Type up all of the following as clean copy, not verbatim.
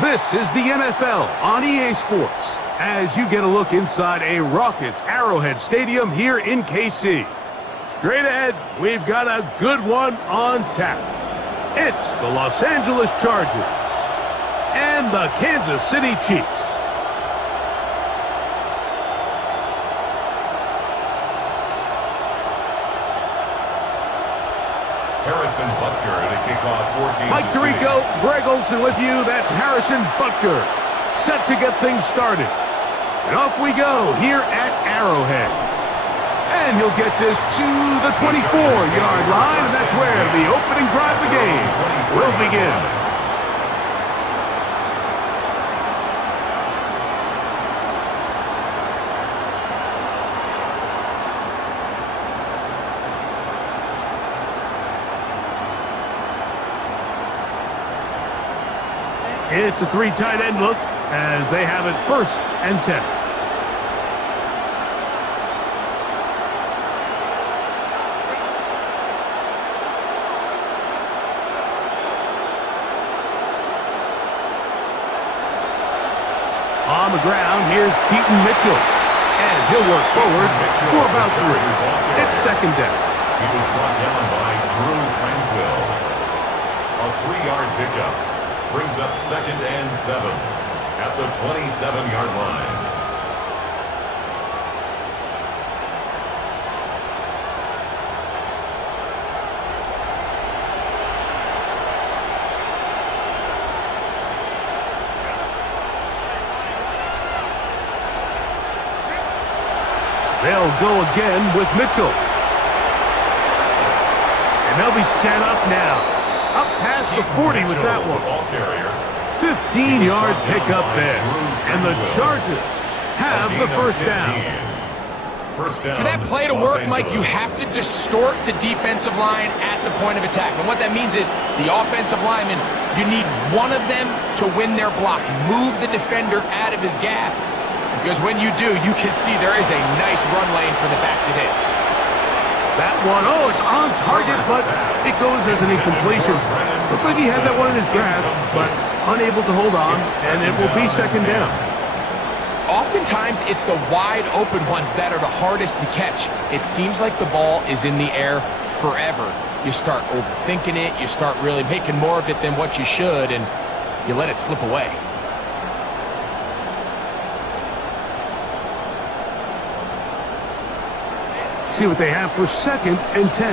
This is the NFL on EA Sports, as you get a look inside a raucous Arrowhead Stadium here in KC. Straight ahead, we've got a good one on tap. It's the Los Angeles Chargers and the Kansas City Chiefs. Harrison Butker to kick off for Kansas Mike Tirico, Greg Olson with you. That's Harrison Butker, set to get things started. And off we go here at Arrowhead. And he'll get this to the 24-yard line, and that's where the opening drive of the game will begin. It's a three tight end look as they have it 1st and 10. On the ground, here's Keaton Mitchell. And he'll work forward for about 3. It's 2nd down. He was brought down by Drew Tranquill. A 3-yard pickup. Brings up 2nd and 7 at the 27-yard line. They'll go again with Mitchell. And they'll be set up now. Up past the 40 with that one. 15-yard pickup there. And the Chargers have the 1st down. For that play to work, Mike, you have to distort the defensive line at the point of attack. And what that means is the offensive lineman, you need one of them to win their block. Move the defender out of his gap. Because when you do, you can see there is a nice run lane for the back to hit. That one, it's on target, but it goes as an incompletion. Looks like he had that one in his grasp, but unable to hold on, and it will be 2nd down. Oftentimes, it's the wide open ones that are the hardest to catch. It seems like the ball is in the air forever. You start overthinking it, you start really making more of it than what you should, and you let it slip away. See what they have for 2nd and 10.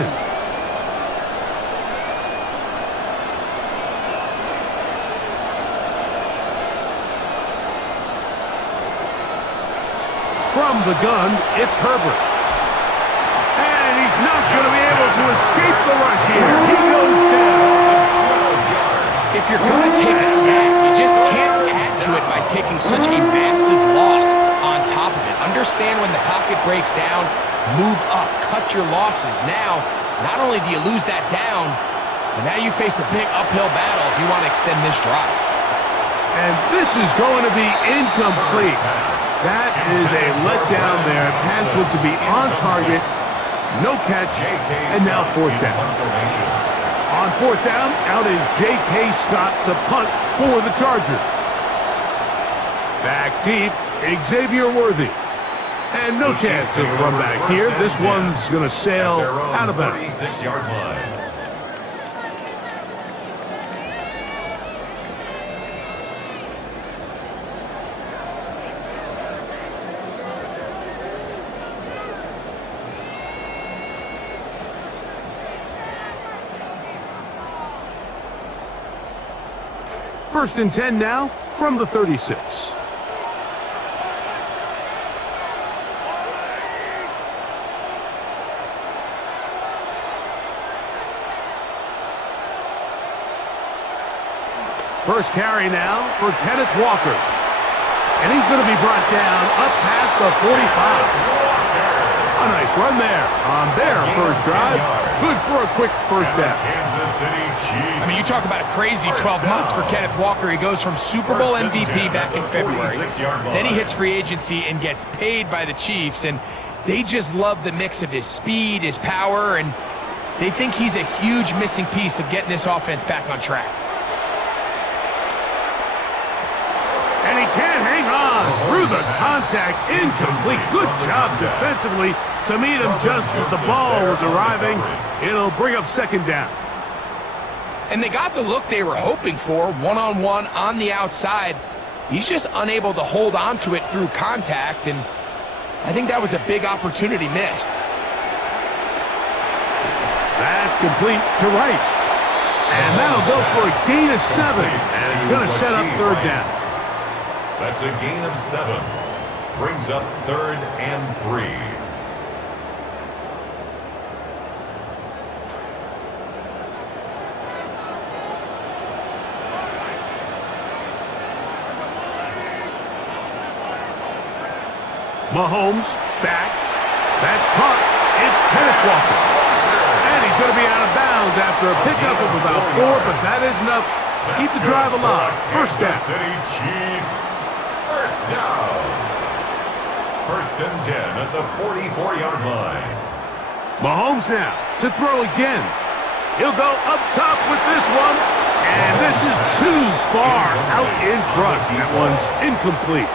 From the gun, it's Herbert. And he's not going to be able to escape the rush here. He goes down. If you're going to take a sack, you just can't add to it by taking such a massive loss on top of it. Understand when the pocket breaks down, move up, cut your losses. Now, not only do you lose that down, but now you face a big uphill battle if you want to extend this drive. And this is going to be incomplete. That is a letdown there. Pass looked to be on target. No catch. And now 4th down. On 4th down, out is J.K. Scott to punt for the Chargers. Back deep, Xavier Worthy. And no chance of a run back here. This one's going to sail out of bounds. 36-yard line. First and 10 now from the 36. First carry now for Kenneth Walker. And he's going to be brought down up past the 45. A nice run there on their first drive. Good for a quick first down. Kansas City Chiefs. I mean, you talk about a crazy 12 months for Kenneth Walker. He goes from Super Bowl MVP back in February. Then he hits free agency and gets paid by the Chiefs. And they just love the mix of his speed, his power, and they think he's a huge missing piece of getting this offense back on track. And he can't hang on through the contact. Incomplete. Good job defensively to meet him just as the ball was arriving. It'll bring up second down. And they got the look they were hoping for, one-on-one on the outside. He's just unable to hold on to it through contact, and I think that was a big opportunity missed. That's complete to Rice. And that'll go for a gain of 7. And it's going to set up third down. That's a gain of 7. Brings up 3rd and 3. Mahomes back. That's caught. It's Kenneth Walker. And he's going to be out of bounds after a pickup of about 4, but that is enough to keep the drive alive. First down. Kansas City Chiefs. First down. 1st and 10 at the 44-yard line. Mahomes now to throw again. He'll go up top with this one. And this is too far out in front. That one's incomplete.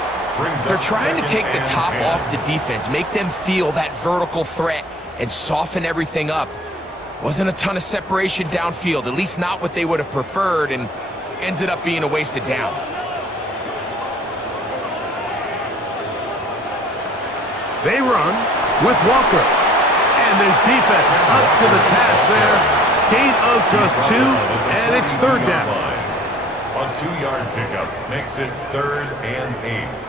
They're trying to take the top off the defense, make them feel that vertical threat, and soften everything up. Wasn't a ton of separation downfield, at least not what they would have preferred, and ends it up being a wasted down. They run with Walker. And this defense up to the task there. Gain of just 2, and it's third down. A 2-yard pickup makes it 3rd and 8.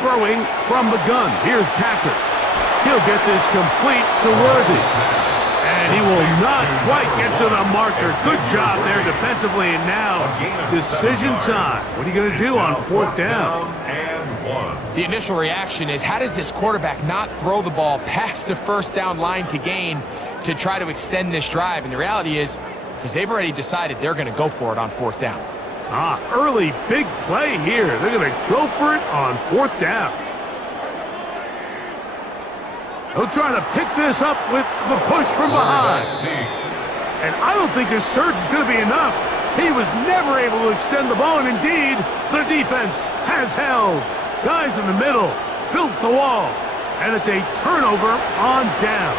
Throwing from the gun. Here's Patrick. He'll get this complete to Worthy. And he will not quite get to the marker. Good job there defensively. And now, decision time. What are you going to do on 4th down? The initial reaction is, how does this quarterback not throw the ball past the first down line to gain to try to extend this drive? And the reality is, because they've already decided they're going to go for it on 4th down. Early big play here. They're going to go for it on 4th down. He'll try to pick this up with the push from behind. And I don't think this surge is going to be enough. He was never able to extend the ball, and indeed, the defense has held. Guys in the middle built the wall, and it's a turnover on down.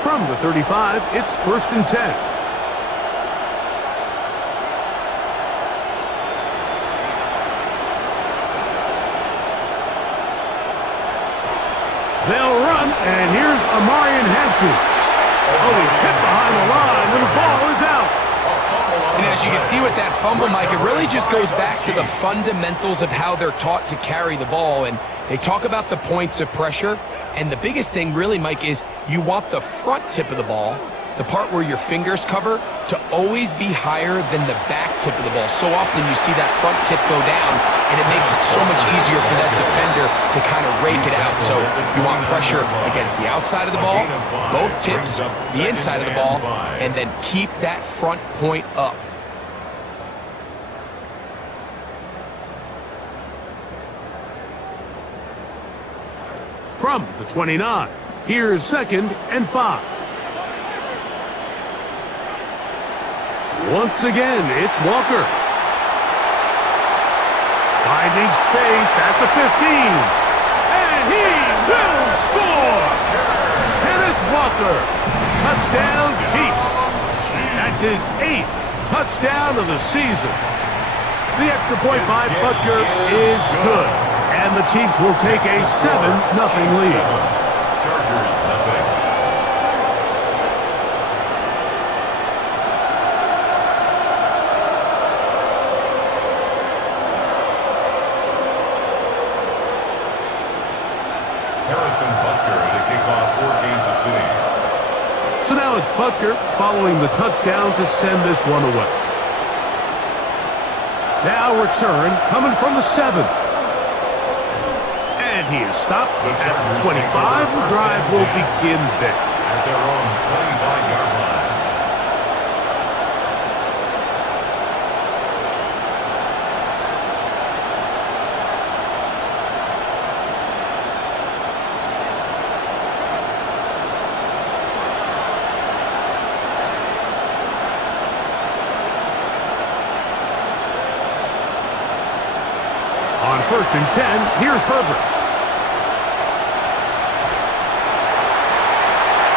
From the 35, it's 1st and 10. They'll run, and here's Amarian Hampton. Oh, he's hit behind the line, and the ball is out. And as you can see with that fumble, Mike, it really just goes back to the fundamentals of how they're taught to carry the ball. And they talk about the points of pressure. And the biggest thing really, Mike, is you want the front tip of the ball, the part where your fingers cover, to always be higher than the back tip of the ball. So often you see that front tip go down, and it makes it so much easier for that defender to kind of rake it out. So you want pressure against the outside of the ball, both tips, the inside of the ball, and then keep that front point up. From the 29, here's 2nd and 5. Once again, it's Walker. Finding space at the 15. And he will score! Kenneth Walker. Touchdown, Chiefs. That's his 8th touchdown of the season. The extra point by Butker is good. And the Chiefs will take a 7-0 lead. Butker to kick off for Kansas City. So now it's Butker following the touchdown to send this one away. Now return coming from the 7. And he is stopped at the 25. The drive will begin there. At their own 25-yard line. On 1st and 10, here's Herbert.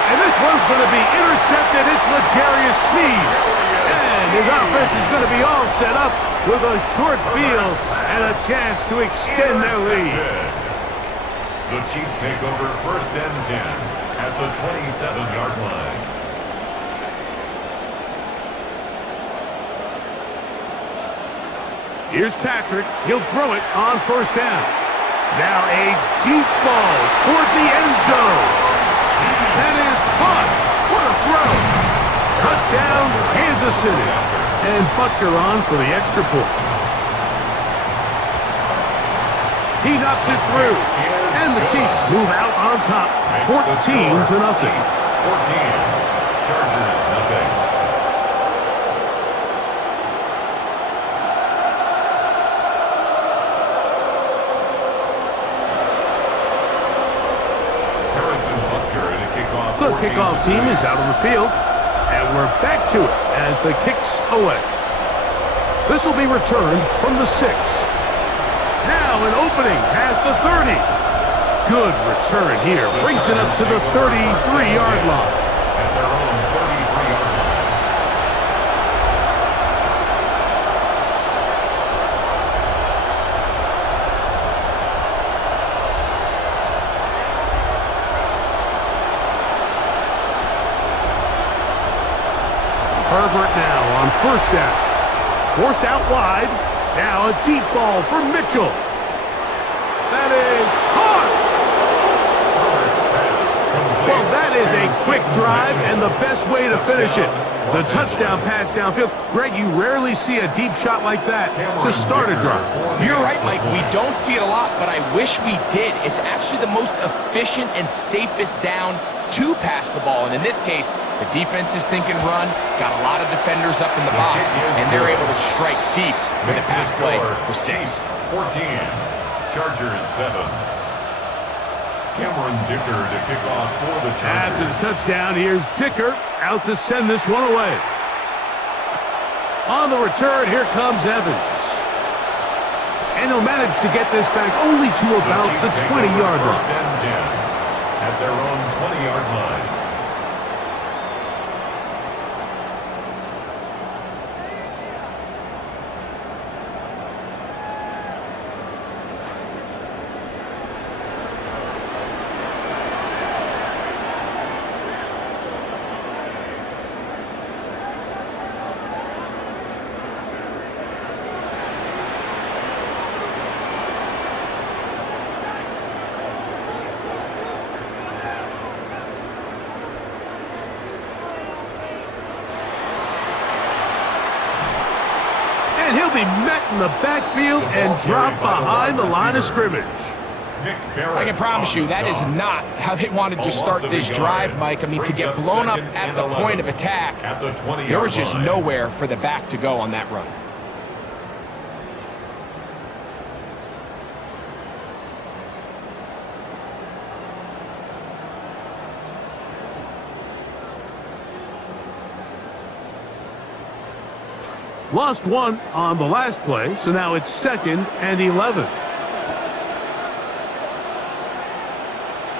And this one's going to be intercepted. It's L'Jarius Sneed. And his offense is going to be all set up with a short field and a chance to extend their lead. The Chiefs take over 1st and 10 at the 27-yard line. Here's Patrick. He'll throw it on 1st down. Now a deep ball toward the end zone. That is caught. What a throw. Touchdown, Kansas City. And Butker on for the extra point. He knocks it through. And the Chiefs move out on top. 14-0. 14. Chargers, nothing. The kickoff team is out on the field, and we're back to it as the kick's away. This will be returned from the 6. Now an opening past the 30. Good return here. Brings it up to the 33-yard line. At their own 33-yard line. Herbert now on 1st down. Forced out wide. Now a deep ball for Mitchell. That is caught. Well, that is a quick drive and the best way to finish it. The touchdown pass downfield. Greg, you rarely see a deep shot like that to start a drive. You're right, Mike. We don't see it a lot, but I wish we did. It's actually the most efficient and safest down to pass the ball. And in this case, the defense is thinking run, got a lot of defenders up in the box, and they're able to strike deep with a pass play for 6. 14. Chargers 7. Cameron Dicker to kick off for the Chargers. After the touchdown, here's Dicker out to send this one away. On the return, here comes Evans. And he'll manage to get this back only to about the 20-yard line. 1st and 10 at their own 20-yard line. And he'll be met in the backfield and dropped behind the line of scrimmage. I can promise you that is not how they wanted to start this drive, Mike. I mean, to get blown up at the point of attack, there was just nowhere for the back to go on that run. Lost one on the last play, so now it's 2nd and 11.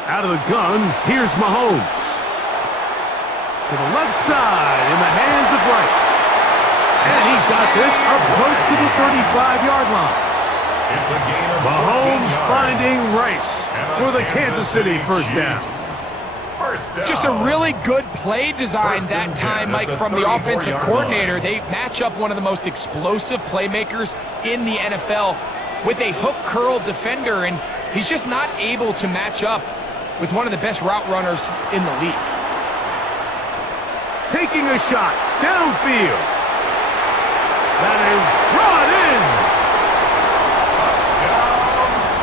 Out of the gun, here's Mahomes. To the left side, in the hands of Rice. And he's got this up close to the 35-yard line. It's a gain of Mahomes 14 yards. finding Rice for the Kansas City first down. Just a really good play design that time, Mike, from the offensive coordinator. They match up one of the most explosive playmakers in the NFL with a hook curl defender, and he's just not able to match up with one of the best route runners in the league. Taking a shot downfield. That is brought in.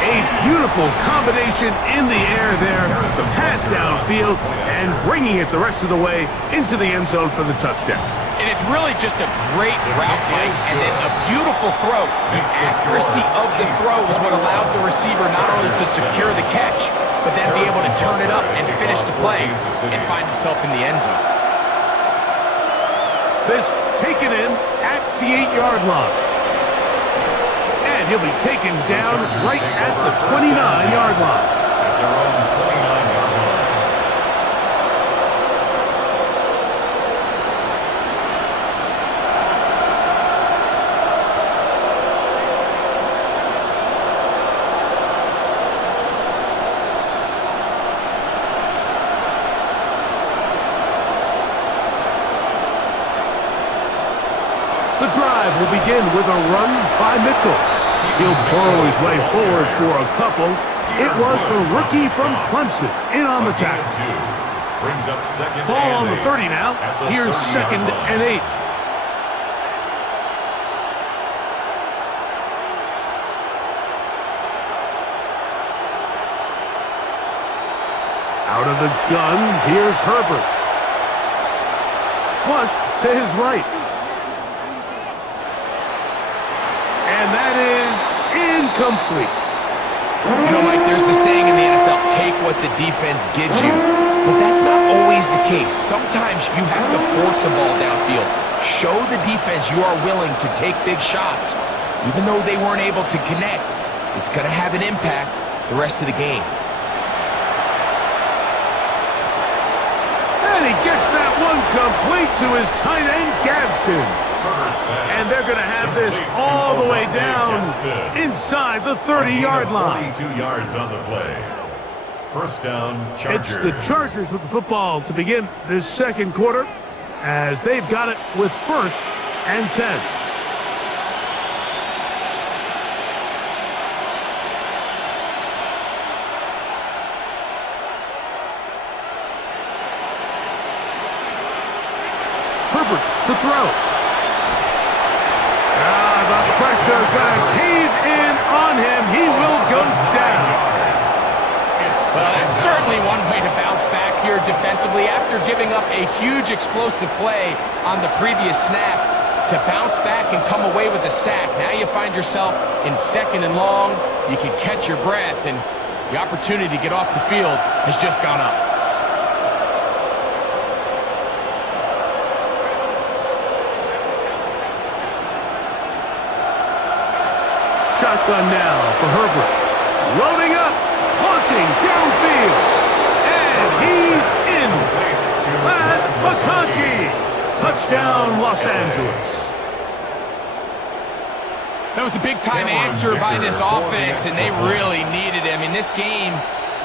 A beautiful combination in the air there. The pass downfield and bringing it the rest of the way into the end zone for the touchdown. And it's really just a great route, Mike, and then a beautiful throw. The accuracy of the throw is what allowed the receiver not only to secure the catch, but then be able to turn it up and finish the play and find himself in the end zone. This taken in at the 8-yard line. And he'll be taken down right at the 29-yard line. At their own 29-yard line. The drive will begin with a run by Mitchell. He'll burrow his way forward for a couple. It was the rookie from Clemson in on the tackle. Brings up second Ball on and the 30 8 now. at the Here's 30-yard second line. and 8. Out of the gun, here's Herbert. Flush to his right. And that is incomplete. You know, Mike, there's the saying in the NFL, take what the defense gives you. But that's not always the case. Sometimes you have to force a ball downfield. Show the defense you are willing to take big shots. Even though they weren't able to connect, it's going to have an impact the rest of the game. And he gets that one complete to his tight end, Gadsden. And they're going to have this all the way down inside the 30-yard line. 42 yards on the play. First down, Chargers. It's the Chargers with the football to begin this second quarter as they've got it with first and 10. Herbert to throw. The pressure gonna cave in on him. He will go down. Well, that's certainly one way to bounce back here defensively after giving up a huge explosive play on the previous snap. To bounce back and come away with a sack. Now you find yourself in second and long. You can catch your breath, and the opportunity to get off the field has just gone up. Shotgun now for Herbert. Loading up, launching downfield. And he's in. Matt McConkey. Touchdown, Los Angeles. That was a big-time answer by this offense, and they really needed it. I mean, this game,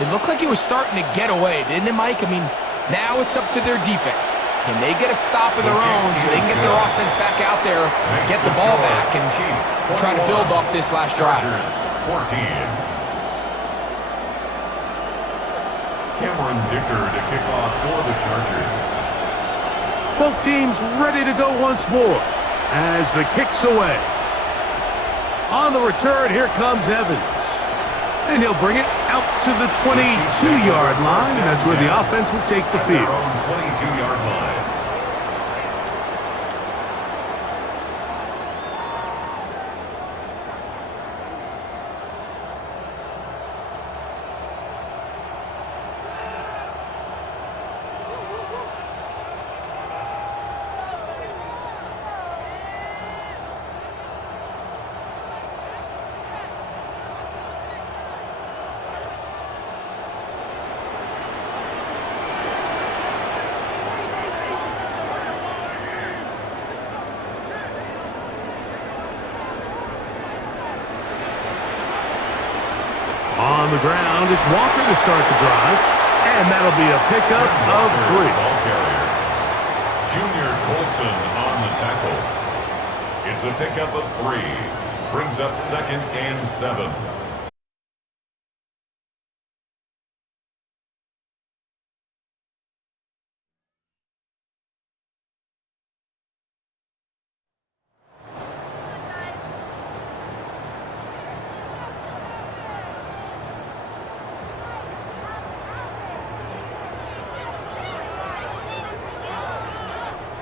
it looked like it was starting to get away, didn't it, Mike? I mean, now it's up to their defense. Can they get a stop of their own so they can get their offense back out there, get the ball back, and try to build off this last drive? 14. Cameron Dicker to kick off for the Chargers. Both teams ready to go once more as the kick's away. On the return, here comes Evans. And he'll bring it out to the 22-yard line. That's where the offense will take the field. 22-yard line. On the ground, it's Walker to start the drive, and that'll be a pickup of 3. Ball carrier. Junior Colson on the tackle. It's a pickup of 3. Brings up second and 7.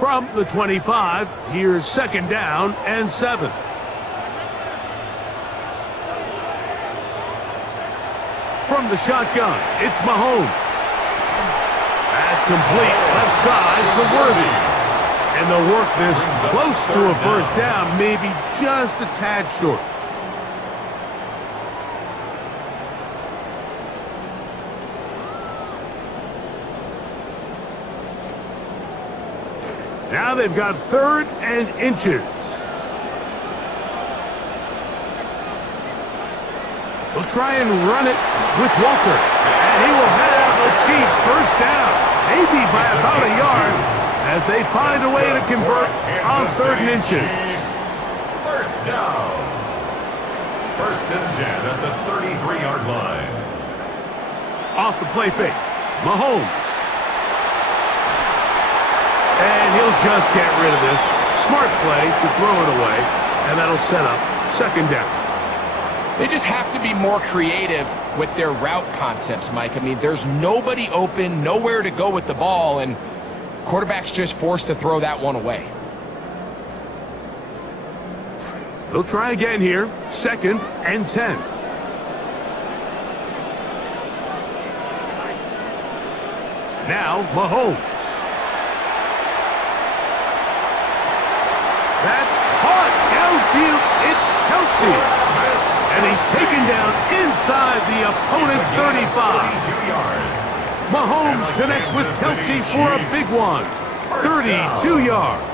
From the 25, here's second down and 7. From the shotgun, it's Mahomes. That's complete left side to Worthy. And they'll work this close to a first down, maybe just a tad short. Now they've got 3rd and inches. He'll try and run it with Walker. And he will head out the Chiefs first down, maybe by about a yard, as they find a way to convert on 3rd and inches. First down. 1st and 10 at the 33-yard line. Off the play fake, Mahomes. And he'll just get rid of this. Smart play to throw it away, and that'll set up 2nd down. They just have to be more creative with their route concepts, Mike. I mean, there's nobody open, nowhere to go with the ball, and quarterback's just forced to throw that one away. They'll try again here. 2nd and 10. Now, Mahomes. That's caught downfield. It's Kelsey. And he's taken down inside the opponent's 35. 32 yards. Mahomes connects with Kelsey for a big one. 32 yards.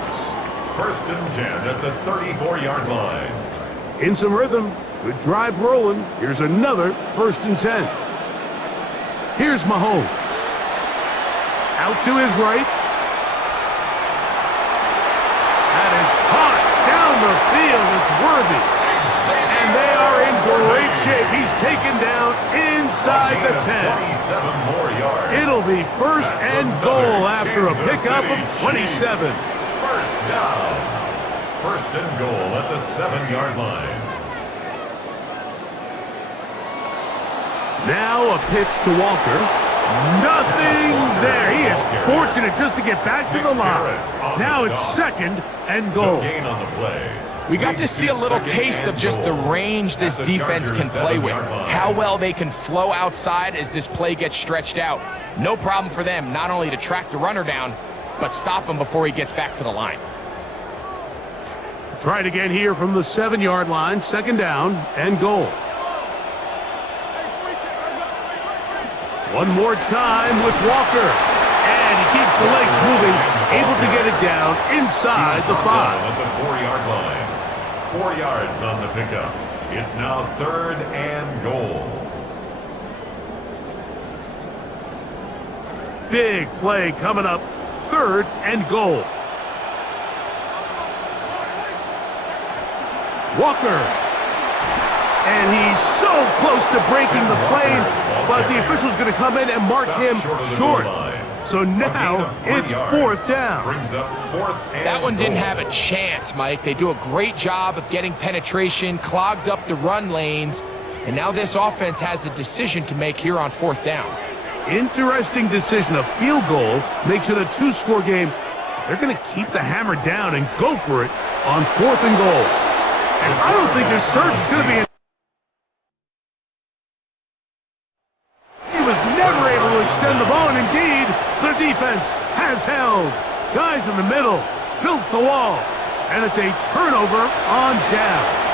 1st and 10 at the 34-yard line. In some rhythm. Good drive rolling. Here's another 1st and 10. Here's Mahomes. Out to his right. That is caught down the field. It's Worthy. And they are in great shape. He's taken down inside the 10. 27 more yards. It'll be 1st and goal after a pickup of 27. First down. 1st and goal at the 7-yard line. Now a pitch to Walker. Nothing there. He is fortunate just to get back to the line. Now it's 2nd and goal. Gain on the play. We got to see a little taste of just the range this defense can play with. How well they can flow outside as this play gets stretched out. No problem for them not only to track the runner down, but stop him before he gets back to the line. Try it again here from the 7-yard line. 2nd down and goal. One more time with Walker. And he keeps the legs moving, able to get it down inside the 5. At the 4-yard line. 4 yards on the pickup. It's now 3rd and goal. Big play coming up. 3rd and goal. Walker. And he's so close to breaking the plane, but the official's going to come in and mark him short. So now it's 4th down. Brings up 4th and That one didn't goal. have a chance, Mike. They do a great job of getting penetration, clogged up the run lanes, and now this offense has a decision to make here on 4th down. Interesting decision. A field goal makes it a 2-score game. They're going to keep the hammer down and go for it on 4th and goal. And I don't think this surge is going to be... He was never able to extend the ball, and indeed, the defense has held. Guys in the middle built the wall, and it's a turnover on down.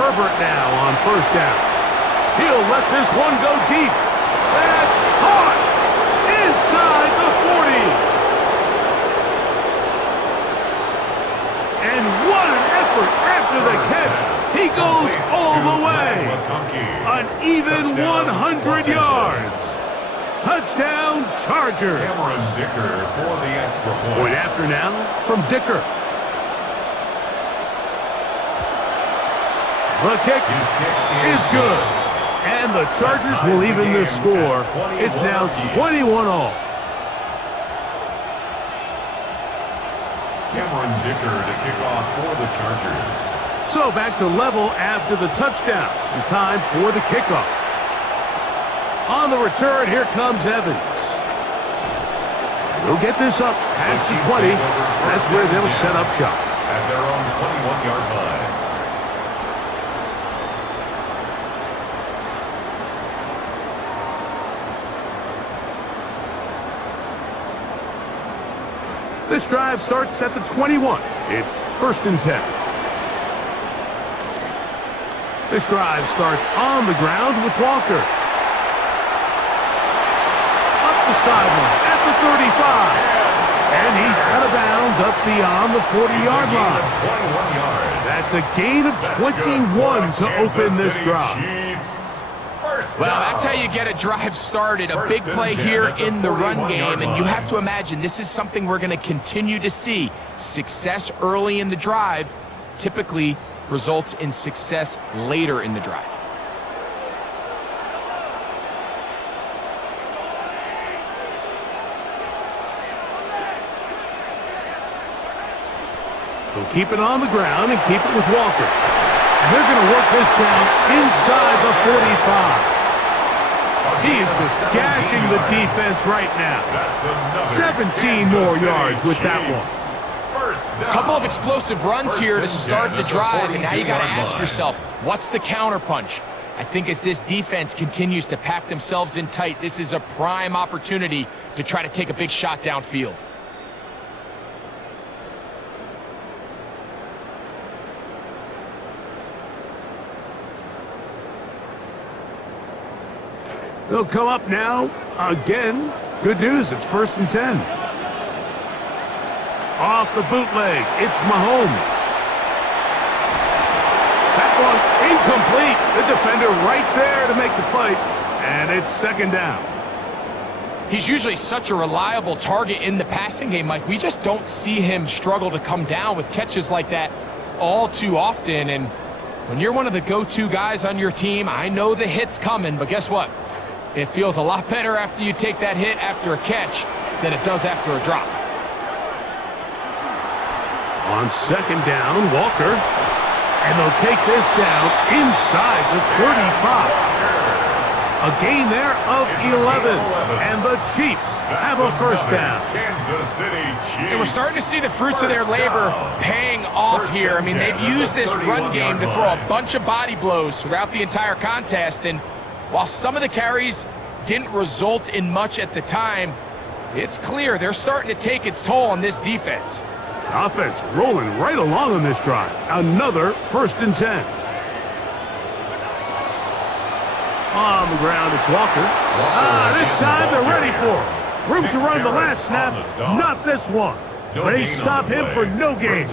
Herbert now on 1st down. He'll let this one go deep. That's caught inside the 40. And what an effort after the catch. He goes all the way. An even 100 yards. Touchdown, Chargers. Cameron Dicker for the extra point. Point after now from Dicker. The kick is good. And the Chargers will even the score. It's now 21-all. Cameron Dicker to kick off for the Chargers. So back to level after the touchdown. And time for the kickoff. On the return, here comes Evans. He'll get this up past the 20. That's where they'll set up shop. At their own 21-yard line. This drive starts at the 21. It's 1st and 10. This drive starts on the ground with Walker. Up the sideline at the 35. And he's out of bounds up beyond the 40-yard line. That's a gain of 21 to open this drive. Well, that's how you get a drive started. A big play here in the run game, and you have to imagine this is something we're going to continue to see. Success early in the drive typically results in success later in the drive. They'll keep it on the ground and keep it with Walker. And they're going to work this down inside the 45. He is just gashing the defense right now. 17 more yards with that one. A couple of explosive runs here to start the drive, and now you got to ask yourself, what's the counterpunch? I think as this defense continues to pack themselves in tight, this is a prime opportunity to try to take a big shot downfield. They'll come up now again. Good news, it's 1st and 10. Off the bootleg, it's Mahomes. That one incomplete. The defender right there to make the play. And it's 2nd down. He's usually such a reliable target in the passing game, Mike. We just don't see him struggle to come down with catches like that all too often. And when you're one of the go-to guys on your team, I know the hit's coming, but guess what? It feels a lot better after you take that hit after a catch than it does after a drop. On 2nd down, Walker. And they'll take this down inside the 35. A gain there of 11. And the Chiefs have a 1st down. Kansas City Chiefs. And we're starting to see the fruits of their labor paying off here. I mean, they've used this run game to throw a bunch of body blows throughout the entire contest. And while some of the carries didn't result in much at the time, it's clear they're starting to take its toll on this defense. Offense rolling right along on this drive. Another 1st and 10. On the ground, it's Walker. This time they're ready for it. Room to run the last snap, not this one. They stop him for no gain.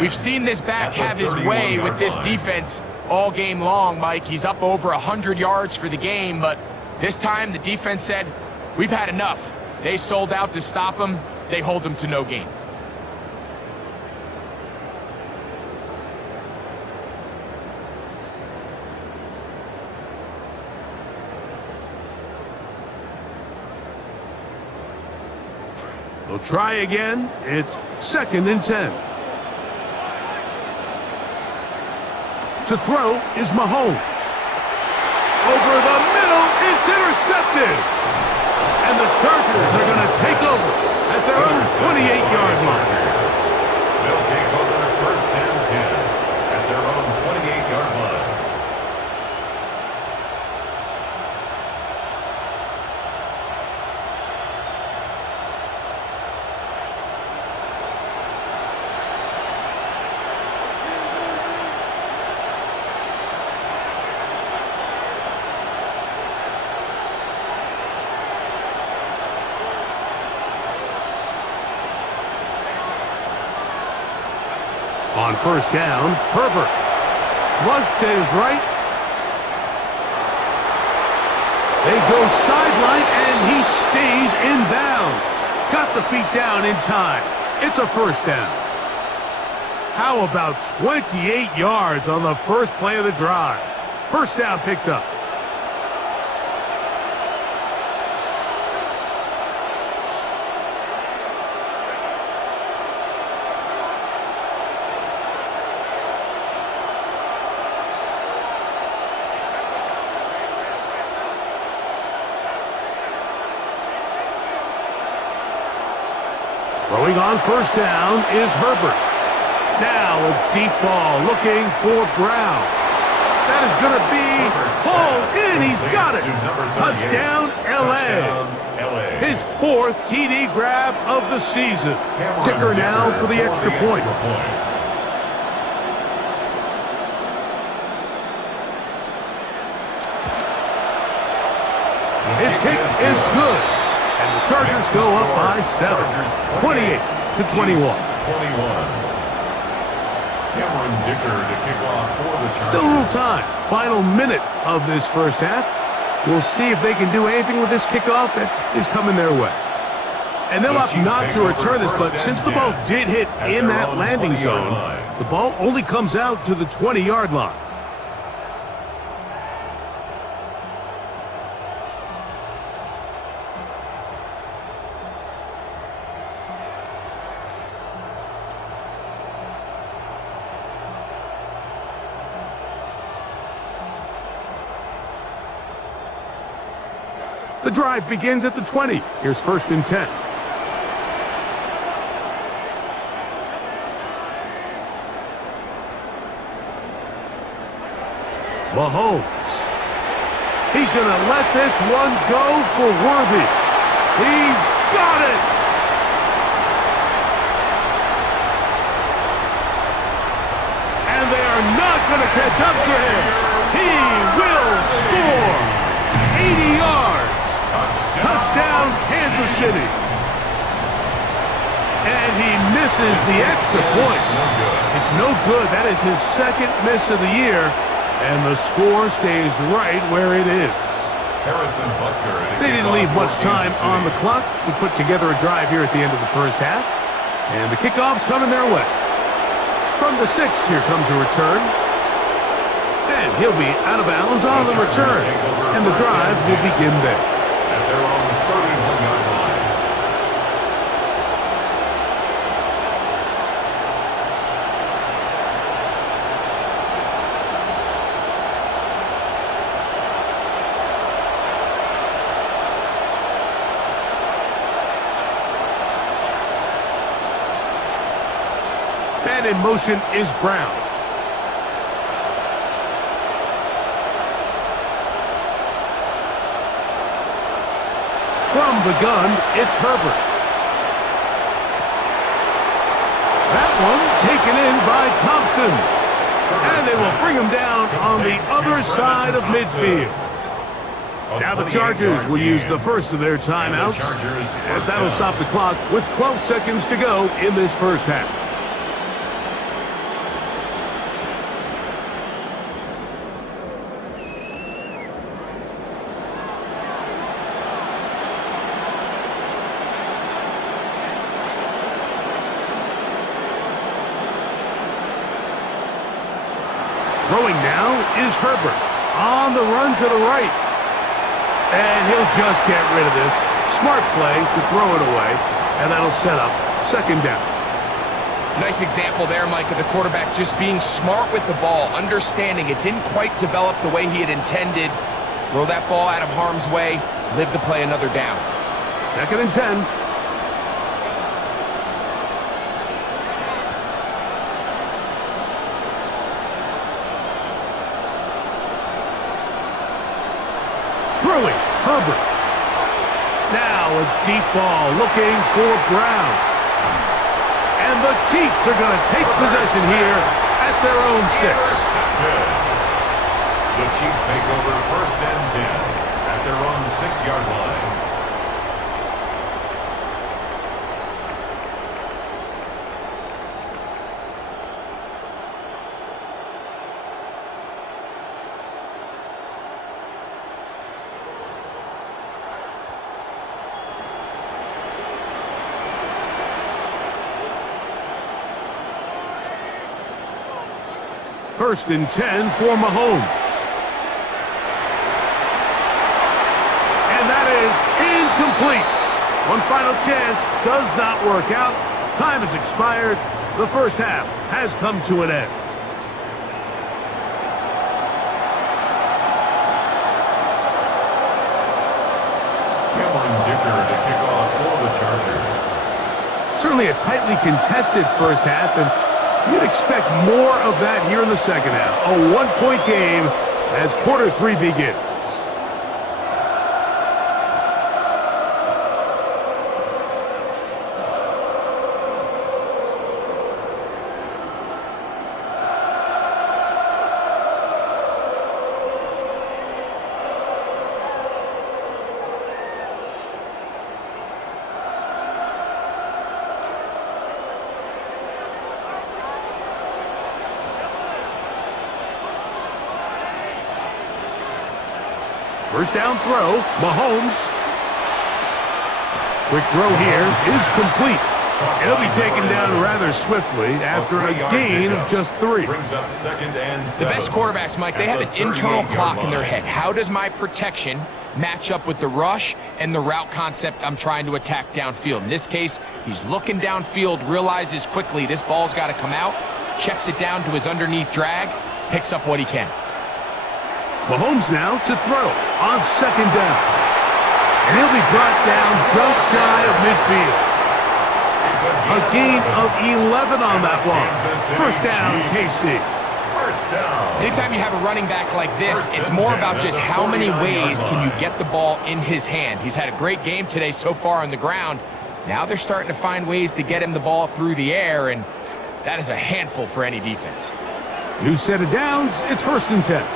We've seen this back have his way with this defense all game long, Mike. He's up over 100 yards for the game, but this time the defense said, we've had enough. They sold out to stop him. They hold him to no gain. They'll try again. It's 2nd and 10. To throw is Mahomes. Over the middle, it's intercepted. And the Chargers are going to take over at their own 28-yard line. They'll take over 1st and 10 at their own 28-yard line. On 1st down, Herbert. Flush to his right. They go sideline, and he stays in bounds. Got the feet down in time. It's a 1st down. How about 28 yards on the first play of the drive? First down picked up. Throwing on first down is Herbert. Now a deep ball looking for Brown. That is going to be pulled in. He's got it. Touchdown, L.A. His 4th TD grab of the season. Kicker now for the extra point. His kick is good. And the Chargers go up by 7, 28-21. Cameron Dicker to kick off for the Chargers. Still a little time. Final minute of this first half. We'll see if they can do anything with this kickoff that is coming their way. And they'll opt not to return this, but since the ball did hit in that landing zone, the ball only comes out to the 20-yard line. The drive begins at the 20. Here's 1st and 10. Mahomes. He's going to let this one go for Worthy. He's got it! And they are not going to catch up to him. He will score. 80 yards. Touchdown, Kansas City. And he misses the extra point. It's no good. That is his 2nd miss of the year. And the score stays right where it is. They didn't leave much time on the clock to put together a drive here at the end of the first half. And the kickoff's coming their way. From the 6, here comes a return. And he'll be out of bounds on the return. And the drive will begin there. At their own 31-yard line. And in motion is Brown. From the gun, it's Herbert. That one taken in by Thompson. And they will bring him down on the other side of midfield. Now the Chargers will use the first of their timeouts, as that'll stop the clock with 12 seconds to go in this first half. Throwing now is Herbert on the run to the right. And he'll just get rid of this. Smart play to throw it away. And that'll set up 2nd down. Nice example there, Mike, of the quarterback just being smart with the ball, understanding it didn't quite develop the way he had intended. Throw that ball out of harm's way, live to play another down. 2nd and 10. Throwing, Herbert. Now a deep ball looking for Brown. And the Chiefs are going to take possession here at their own 6. The Chiefs take over 1st and 10 at their own 6-yard line. First and 10 for Mahomes. complete. One final chance does not work out. Time has expired. The first half has come to an end. To kick off for the Chargers. Certainly a tightly contested first half, and you'd expect more of that here in the second half. A one-point game as quarter 3 begins. First down throw, Mahomes. Quick throw here is complete. He'll be taken down rather swiftly after a gain of just 3. Brings up second and 7. The best quarterbacks, Mike, they have an internal clock in their head. How does my protection match up with the rush and the route concept I'm trying to attack downfield? In this case, he's looking downfield, realizes quickly this ball's got to come out, checks it down to his underneath drag, picks up what he can. Mahomes now to throw on second down. And he'll be brought down just shy of midfield. A gain of 11 on that one. First down, KC. First down. Anytime you have a running back like this, it's more about just how many ways can you get the ball in his hand. He's had a great game today so far on the ground. Now they're starting to find ways to get him the ball through the air, and that is a handful for any defense. New set of downs. It's first and 10.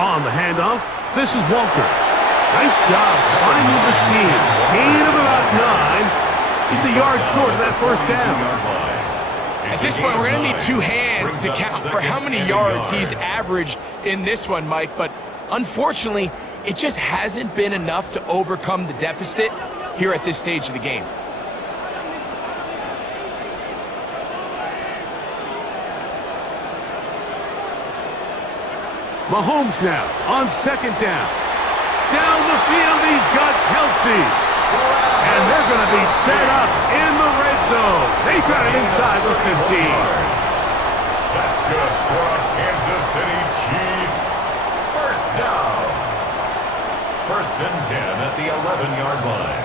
On the handoff, this is Walker. Nice job finding the seam. Gain of about 9. He's a yard short of that first down. At this point, we're going to need 2 hands to count for how many yards he's averaged in this one, Mike. But unfortunately, it just hasn't been enough to overcome the deficit here at this stage of the game. Mahomes now on second down. Down the field, he's got Kelsey. And they're going to be set up in the red zone. They got it inside the 15. That's good for the Kansas City Chiefs. First down. First and 10 at the 11-yard line.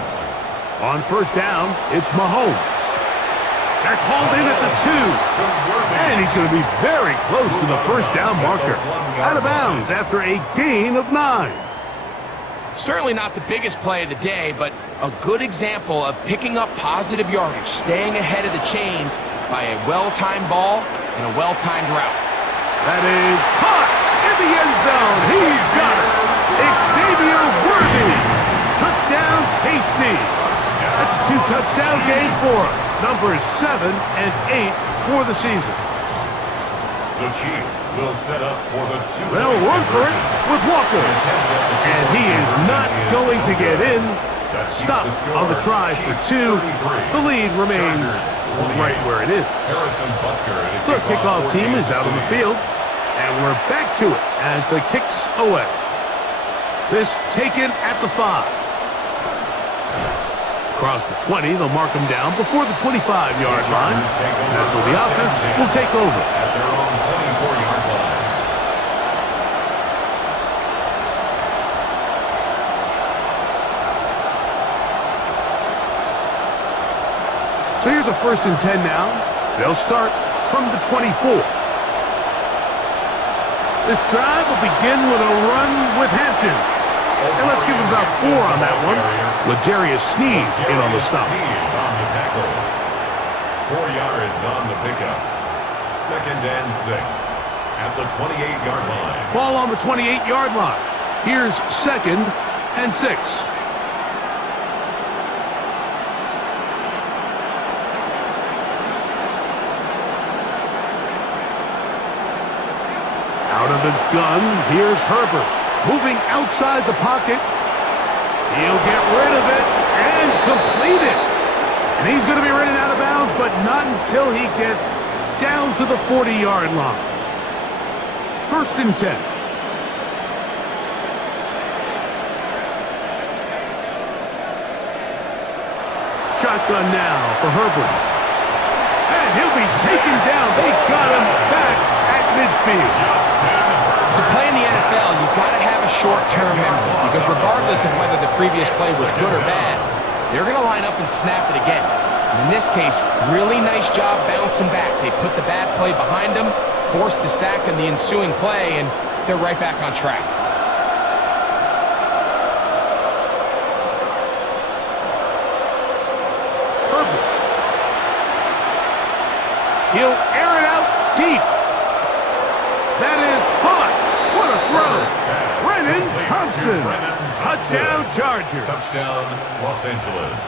On first down, it's Mahomes. That's hauled in at the 2. And he's going to be very close to the first down marker. Out of bounds after a gain of 9. Certainly not the biggest play of the day, but a good example of picking up positive yardage, staying ahead of the chains by a well-timed ball and a well-timed route. That is caught in the end zone. He's got it. Xavier Worthy. Touchdown, KC. That's a 2-touchdown game for him. Numbers 7 and 8 for the season. The Chiefs will set up for the 2. They'll run for it with Walker. And he is not going to get in. Stop on the try for 2. The lead remains right where it is. The kickoff team is out on the field. And we're back to it as the kicks away. This taken at the 5. Across the 20, they'll mark him down before the 25-yard line. That's where the offense will take over. At their own 24-yard line. So here's a first and 10 now. They'll start from the 24. This drive will begin with a run with Hampton. And let's give him about 4 on that one. L'Jarius Sneed in on the stop. 4 yards on the pickup. Second and 6 at the 28-yard line. Ball on the 28-yard line. Here's second and 6. Out of the gun, here's Herbert. Moving outside the pocket. He'll get rid of it and complete it. And he's going to be running out of bounds, but not until he gets down to the 40-yard line. First and 10. shotgun now for Herbert. And he'll be taken down. They got him back at midfield. To play in the NFL, you've got to have a short-term memory because regardless of whether the previous play was good or bad, they're going to line up and snap it again. In this case, really nice job bouncing back. They put the bad play behind them, forced the sack in the ensuing play, and they're right back on track. Herbert. He'll air it out deep. That is caught. What a throw. Brennan Thompson. Touchdown Chargers. Touchdown Los Angeles.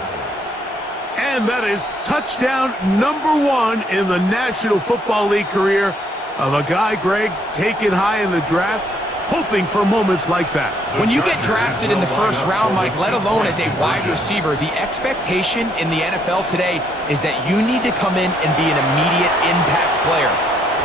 And that is touchdown #1 in the National Football League career of a guy, Greg, taken high in the draft, hoping for moments like that. When you get drafted in the first round, Mike, let alone as a wide receiver, the expectation in the NFL today is that you need to come in and be an immediate impact player.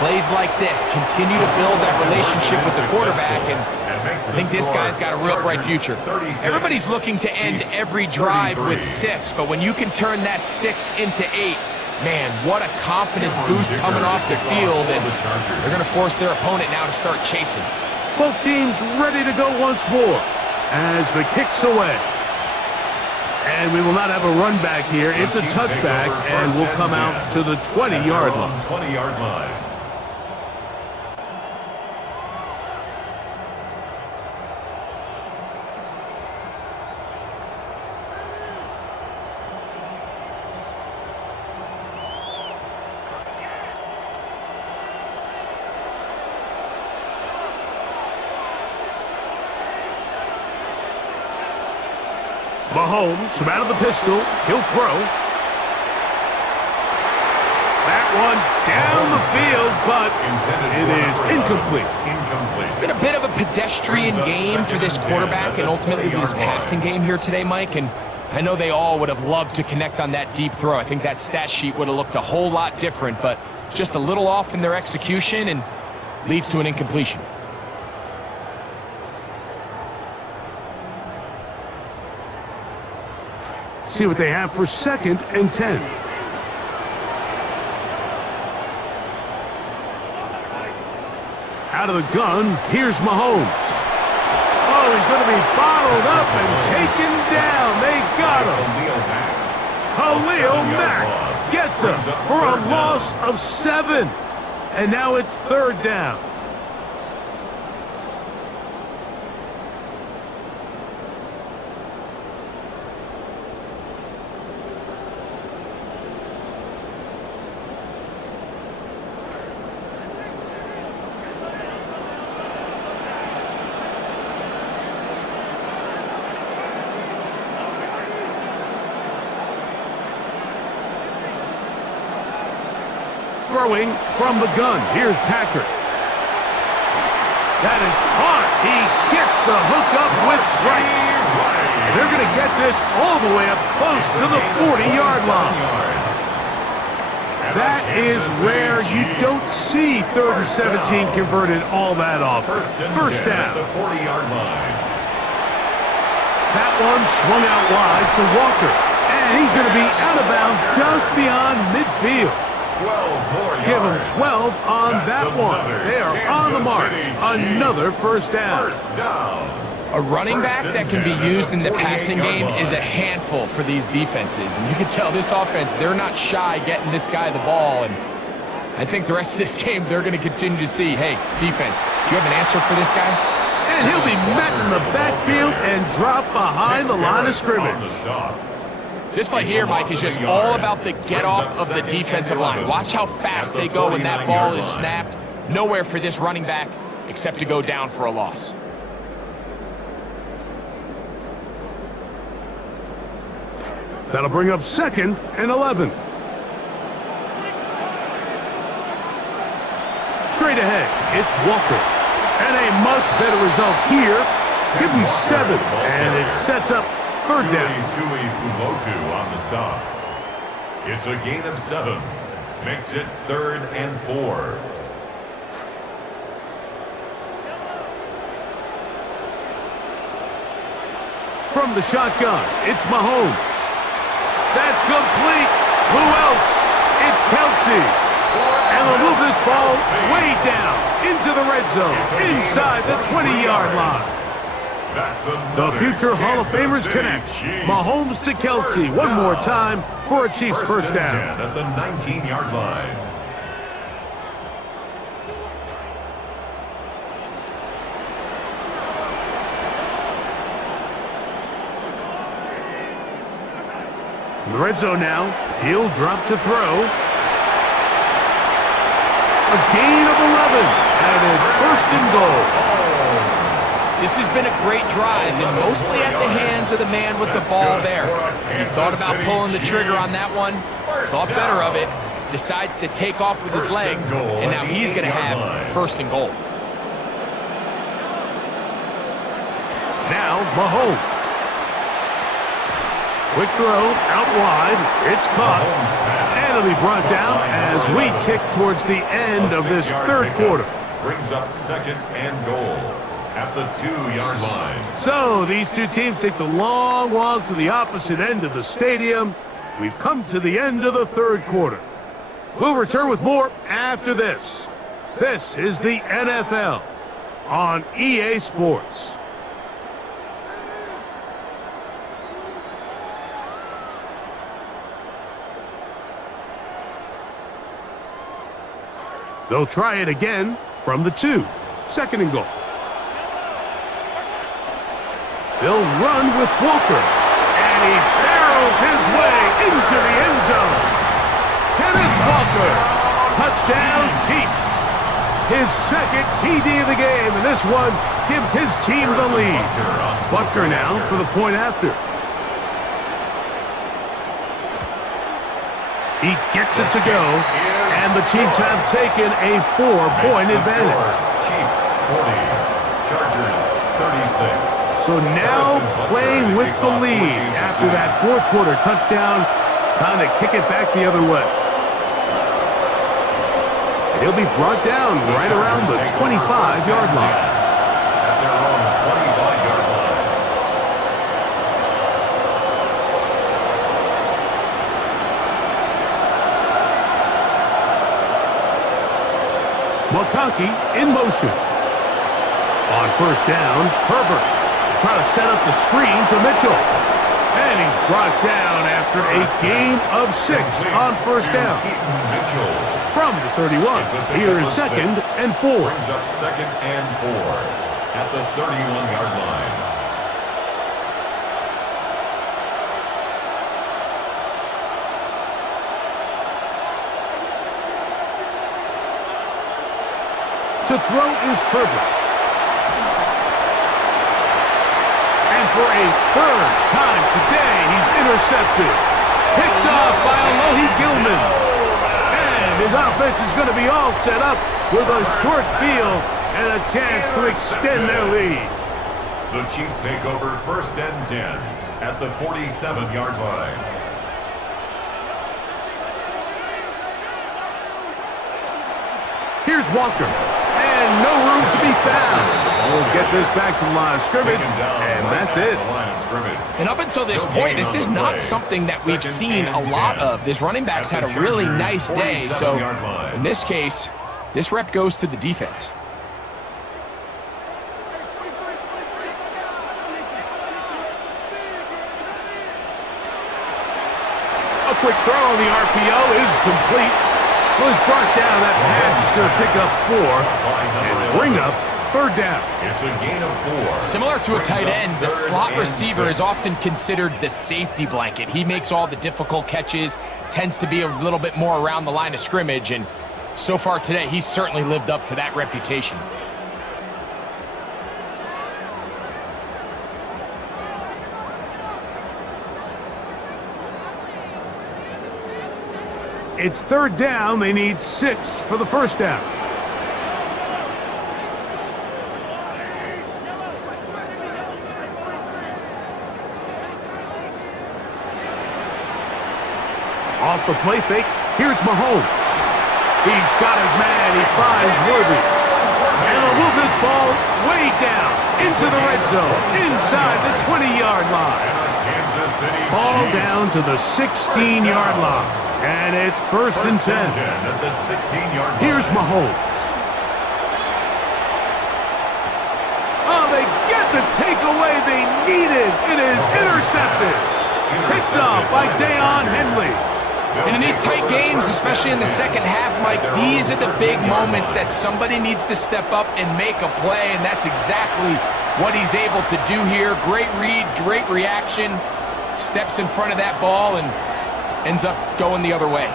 Plays like this continue to build that relationship with the quarterback, and I think this guy's got a real bright future. Everybody's looking to end every drive with 6, but when you can turn that 6 into 8, man, what a confidence boost coming off the field, and they're going to force their opponent now to start chasing. Both teams ready to go once more as the kick's away. And we will not have a run back here. It's a touchback, and we'll come out to the 20-yard line. 20-yard line. Mahomes from out of the pistol. He'll throw. That one down the field, but it is incomplete. It's been a bit of a pedestrian game for this quarterback and ultimately his passing game here today, Mike. And I know they all would have loved to connect on that deep throw. I think that stat sheet would have looked a whole lot different, but just a little off in their execution and leads to an incompletion. See what they have for 2nd and 10. Out of the gun, here's Mahomes. Oh, he's going to be bottled up and taken down. They got him. Khalil Mack gets him for a loss of 7. And now it's 3rd down. Throwing from the gun. Here's Patrick. That is caught. He gets the hook up with Rice. And they're going to get this all the way up close to the 40-yard line. That is rare. You don't see 3rd and 17 converted all that often. First down. That one swung out wide to Walker. And he's going to be out of bounds just beyond midfield. Give them 12 on that one. They are on the march. Another first down. A running back that can be used in the passing game is a handful for these defenses. And you can tell this offense, they're not shy getting this guy the ball. And I think the rest of this game, they're going to continue to see, hey, defense, do you have an answer for this guy? And he'll be met in the backfield and drop behind the line of scrimmage. This play here, Mike, is just all about the get-off of the defensive line. Watch how fast they go when that ball is snapped. Nowhere for this running back except to go down for a loss. That'll bring up 2nd and 11. Straight ahead, it's Walker. And a much better result here. Give him 7, and it sets up 3rd down. On the stop. It's a gain of 7. Makes it 3rd and 4. From the shotgun, it's Mahomes. That's complete. Who else? It's Kelsey. And they'll move this ball way down into the red zone, inside the 20-yard line. The future Hall of Famers connect. Mahomes to Kelsey one more time for a Chiefs first down. At the 19-yard line. In the red zone now, he'll drop to throw. A gain of 11, and it's first and goal. This has been a great drive, and mostly at the hands of the man with the ball there. He thought about pulling the trigger on that one, thought better of it, decides to take off with his legs, and now he's going to have first and goal. Now, Mahomes. Quick throw, out wide, it's caught, and it'll be brought down as we tick towards the end of this third quarter. Brings up second and goal at the 2-yard line. So these two teams take the long walk to the opposite end of the stadium. We've come to the end of the third quarter. We'll return with more after this. This is the NFL on EA Sports. They'll try it again from the 2. Second and goal. They'll run with Walker. And he barrels his way into the end zone. Kenneth Walker. Touchdown Chiefs. His second TD of the game, and this one gives his team the lead. Walker now for the point after. He gets it to go, and the Chiefs have taken a 4-point advantage. Chiefs 40, Chargers 36. So now playing with the lead after that fourth quarter touchdown, time to kick it back the other way. He'll be brought down right around the 25-yard line. At their own 25-yard line. McConkey in motion. On first down, Herbert trying to set up the screen to Mitchell. And he's brought down after a gain of 6 on first down. From the 31, here is second and 4. Brings up second and 4 at the 31-yard line. To throw is Herbert. And for a third time today, he's intercepted. Picked off by Alohi Gilman. And his offense is going to be all set up with a short field and a chance to extend their lead. The Chiefs take over first and 10 at the 47-yard line. Here's Walker. And no room to be found. We'll get this back to the line of scrimmage, and that's it. And up until this point, this is not something that we've seen a lot of. This running back's had a really nice day, so in this case, this rep goes to the defense. A quick throw on the RPO is complete. Was brought down. That pass is going to pick up 4 and bring up third down. It's a gain of 4. Similar to a tight end, the slot receiver is often considered the safety blanket. He makes all the difficult catches, tends to be a little bit more around the line of scrimmage, and so far today, he's certainly lived up to that reputation. It's third down. They need 6 for the first down. Off the play fake, here's Mahomes. He's got his man. He finds Worthy. And they'll move this ball way down into the red zone, inside the 20-yard line. Kansas City Ball Chiefs. down to the 16-yard line, and it's first and 10. At the 16-yard line. Here's Mahomes. Oh, they get the takeaway they needed. It is intercepted. Picked off by Deion Henley. And in these tight games, especially in the second half, Mike, these are the big moments that somebody needs to step up and make a play, and that's exactly what he's able to do here. Great read, great reaction, steps in front of that ball and ends up going the other way.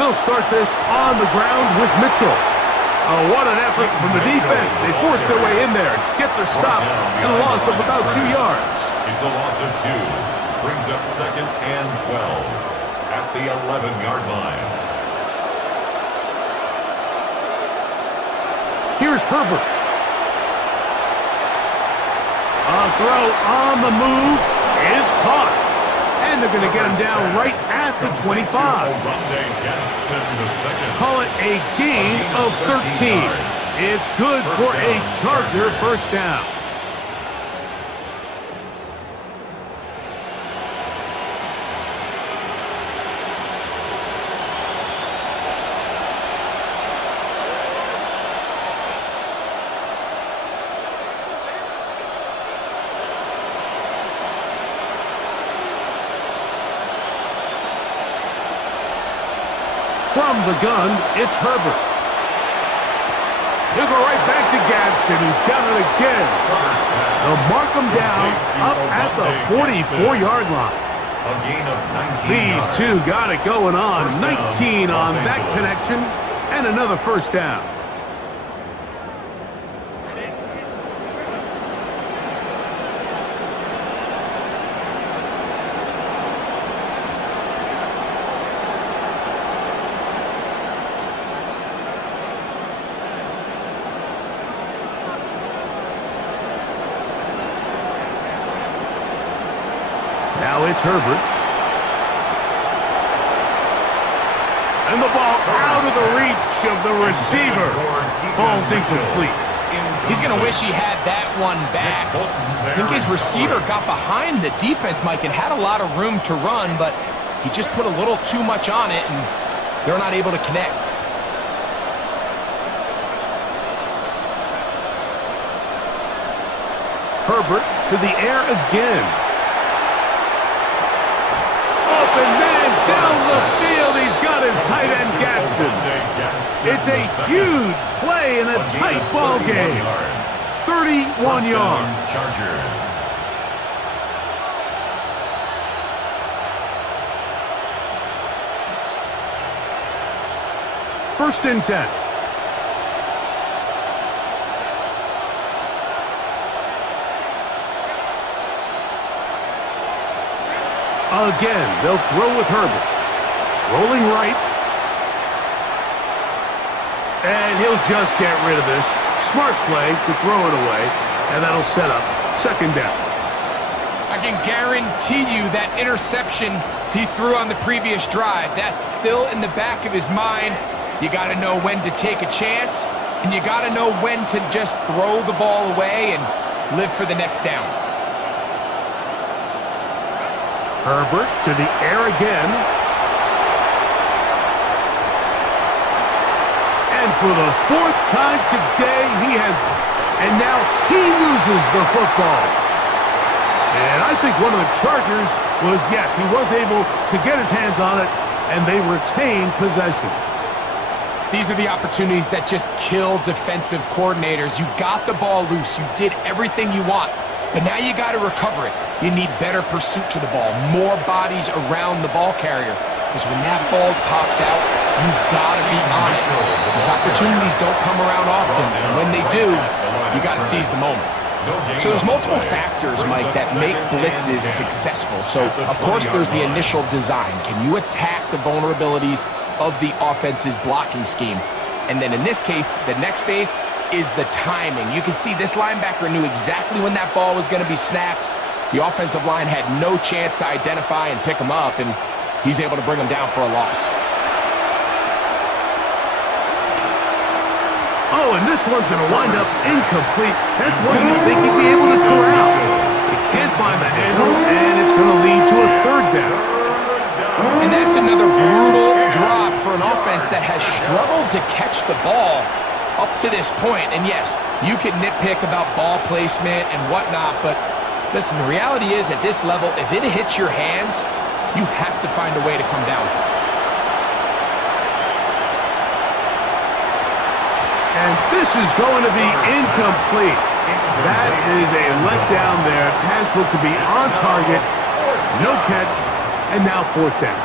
They'll start this on the ground with Mitchell. Oh, what an effort from the defense. They forced their way in there, get the stop, and a loss of about 2 yards. It's a loss of 2. Brings up second and 12 at the 11-yard line. Here's Herbert. A throw on the move is caught. And they're going to get him down right at the 25. Call it a gain of 13. It's good for a Charger first down. From the gun, it's Herbert. He'll go right back to Gadsden. He's got it again. They'll mark him down up at the 44-yard line. A gain of 19 These yards. two got it going on. First down, 19 on Los that Angeles. connection, and another first down. Now it's Herbert. And the ball out of the reach of the receiver. Ball's incomplete. He's going to wish he had that one back. I think his receiver got behind the defense, Mike, and had a lot of room to run, but he just put a little too much on it, and they're not able to connect. Herbert to the air again. Open man down the field. He's got his tight end Gadsden. It's a huge play in a tight ball game. 31 yards. Chargers. First and 10. Again, they'll throw with Herbert. Rolling right. And he'll just get rid of this. Smart play to throw it away, and that'll set up second down. I can guarantee you that interception he threw on the previous drive, that's still in the back of his mind. You got to know when to take a chance, and you got to know when to just throw the ball away and live for the next down. Herbert to the air again. And for the fourth time today, and now he loses the football. And I think one of the Chargers was, yes, he was able to get his hands on it, and they retained possession. These are the opportunities that just kill defensive coordinators. You got the ball loose. You did everything you want, but now you got to recover it. You need better pursuit to the ball, more bodies around the ball carrier. Because when that ball pops out, you've got to be on it. These opportunities don't come around often, and when they do, you got to seize the moment. So there's multiple factors, Mike, that make blitzes successful. So, of course, there's the initial design. Can you attack the vulnerabilities of the offense's blocking scheme? And then in this case, the next phase, is the timing. You can see this linebacker knew exactly when that ball was going to be snapped. The offensive line had no chance to identify and pick him up, and he's able to bring him down for a loss. Oh, and this one's going to wind up incomplete. That's one you'd think he'd be able to corral. He can't find the handle, and it's going to lead to a third down. And that's another brutal drop for an offense that has struggled to catch the ball up to this point. And yes, you can nitpick about ball placement and whatnot, but listen, the reality is at this level, if it hits your hands, you have to find a way to come down with it. And this is going to be incomplete. That is a letdown there. Pass looked to be on target. No catch. And now fourth down.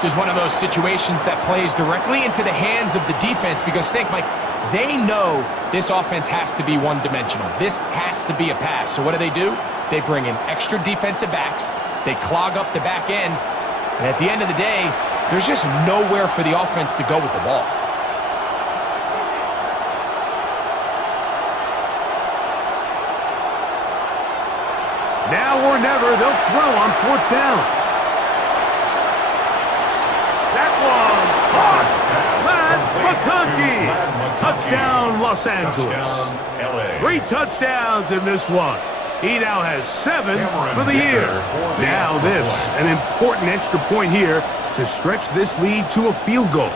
This is one of those situations that plays directly into the hands of the defense because think, Mike, they know this offense has to be one-dimensional. This has to be a pass. So what do? They bring in extra defensive backs. They clog up the back end. And at the end of the day, there's just nowhere for the offense to go with the ball. Now or never, they'll throw on fourth down. That one caught. McConkey. Touchdown, Los Angeles. 3 touchdowns in this one. He now has 7 for the year. Now this, an important extra point here to stretch this lead to a field goal.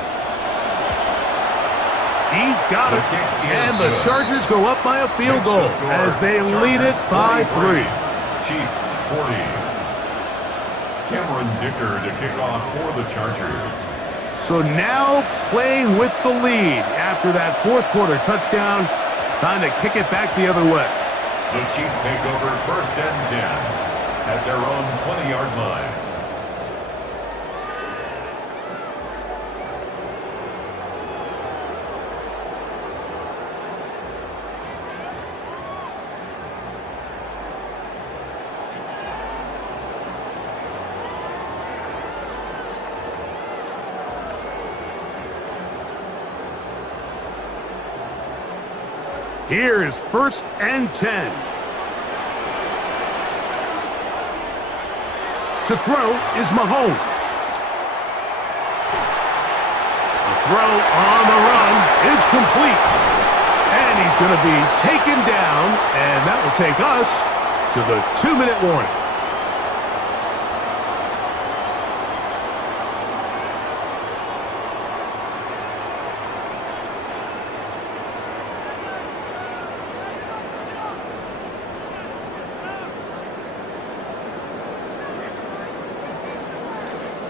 He's got it. And the Chargers go up by a field goal as they lead it by 3. Chiefs 40. Cameron Dicker to kick off for the Chargers. So now playing with the lead after that fourth quarter touchdown, time to kick it back the other way. The Chiefs take over 1st and 10 at their own 20-yard line. Here's 1st and 10. To throw is Mahomes. The throw on the run is complete. And he's going to be taken down, and that will take us to the 2-minute warning.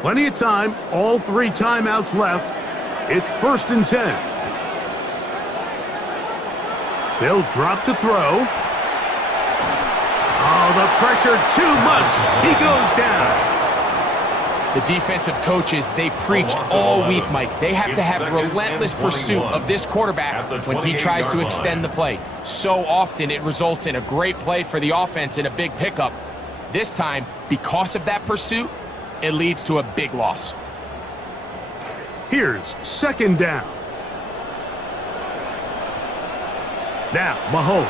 Plenty of time, all 3 timeouts left. It's 1st and 10. They'll drop to throw. Oh, the pressure too much. He goes down. The defensive coaches, they preach all week, Mike. They have to have relentless pursuit of this quarterback when he tries to extend the play. So often it results in a great play for the offense and a big pickup. This time, because of that pursuit, it leads to a big loss. Here's 2nd down. Now, Mahomes.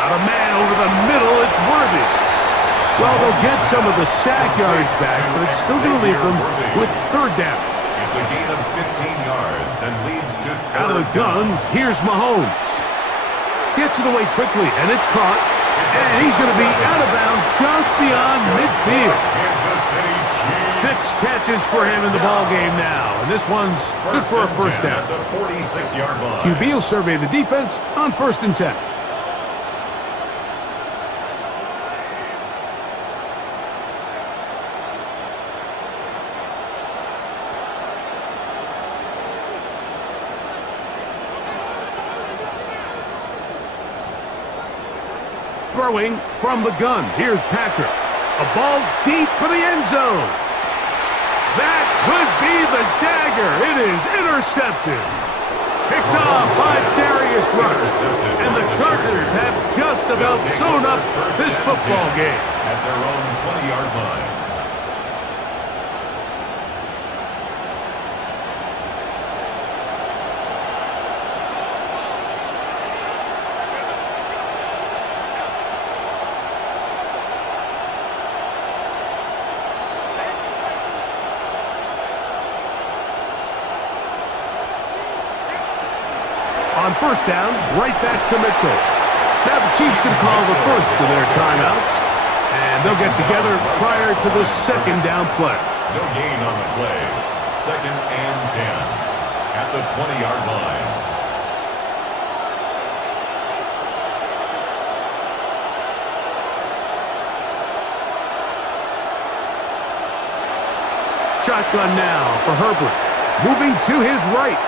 Got a man over the middle. It's Worthy. Well, they'll get some of the sack yards back, but it's still going to leave them with 3rd down. It's a gain of 15 yards and leads to out of the gun, here's Mahomes. Gets it away quickly, and it's caught. And he's going to be out of bounds just beyond midfield. 6 catches for him in the ball game now. And this one's good for a 1st down. The 46-yard line. QB will survey the defense on 1st and 10. Throwing from the gun. Here's Patrick. A ball deep for the end zone. That could be the dagger. It is intercepted. Picked off by Darius Rush. And the Chargers have just about sewn up this football game. At their own 20-yard line. On first down, right back to Mitchell. Now the Chiefs can call the first of their timeouts, and they'll get together prior to the second down play. No gain on the play. Second and 10 at the 20-yard line. Shotgun now for Herbert. Moving to his right.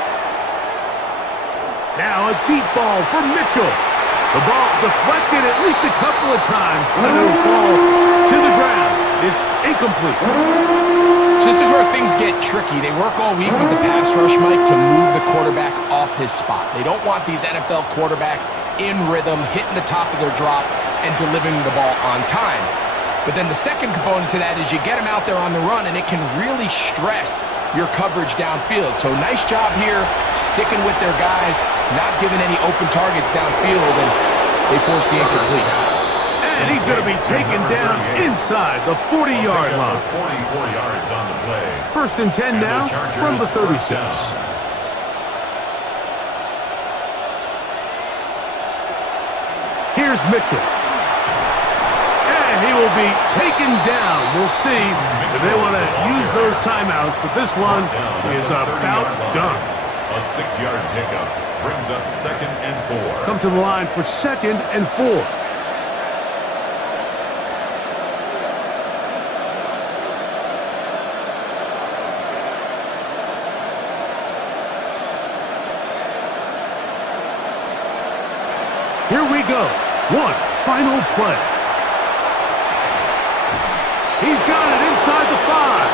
Now a deep ball for Mitchell. The ball deflected at least a couple of times, but it'll fall to the ground. It's incomplete. So this is where things get tricky. They work all week with the pass rush, Mike, to move the quarterback off his spot. They don't want these NFL quarterbacks in rhythm, hitting the top of their drop, and delivering the ball on time. But then the second component to that is you get them out there on the run, and it can really stress your coverage downfield. So nice job here, sticking with their guys, not giving any open targets downfield, and they force the incomplete. And he's going to be taken down inside the 40-yard line. 44 yards on the play. First and 10 now from the 36. Here's Mitchell. And he will be taken down. We'll see if they want to use those timeouts, but this one is about done. A 6-yard pickup brings up second and 4. Come to the line for second and 4. Here we go. One final play. He's got it inside the 5.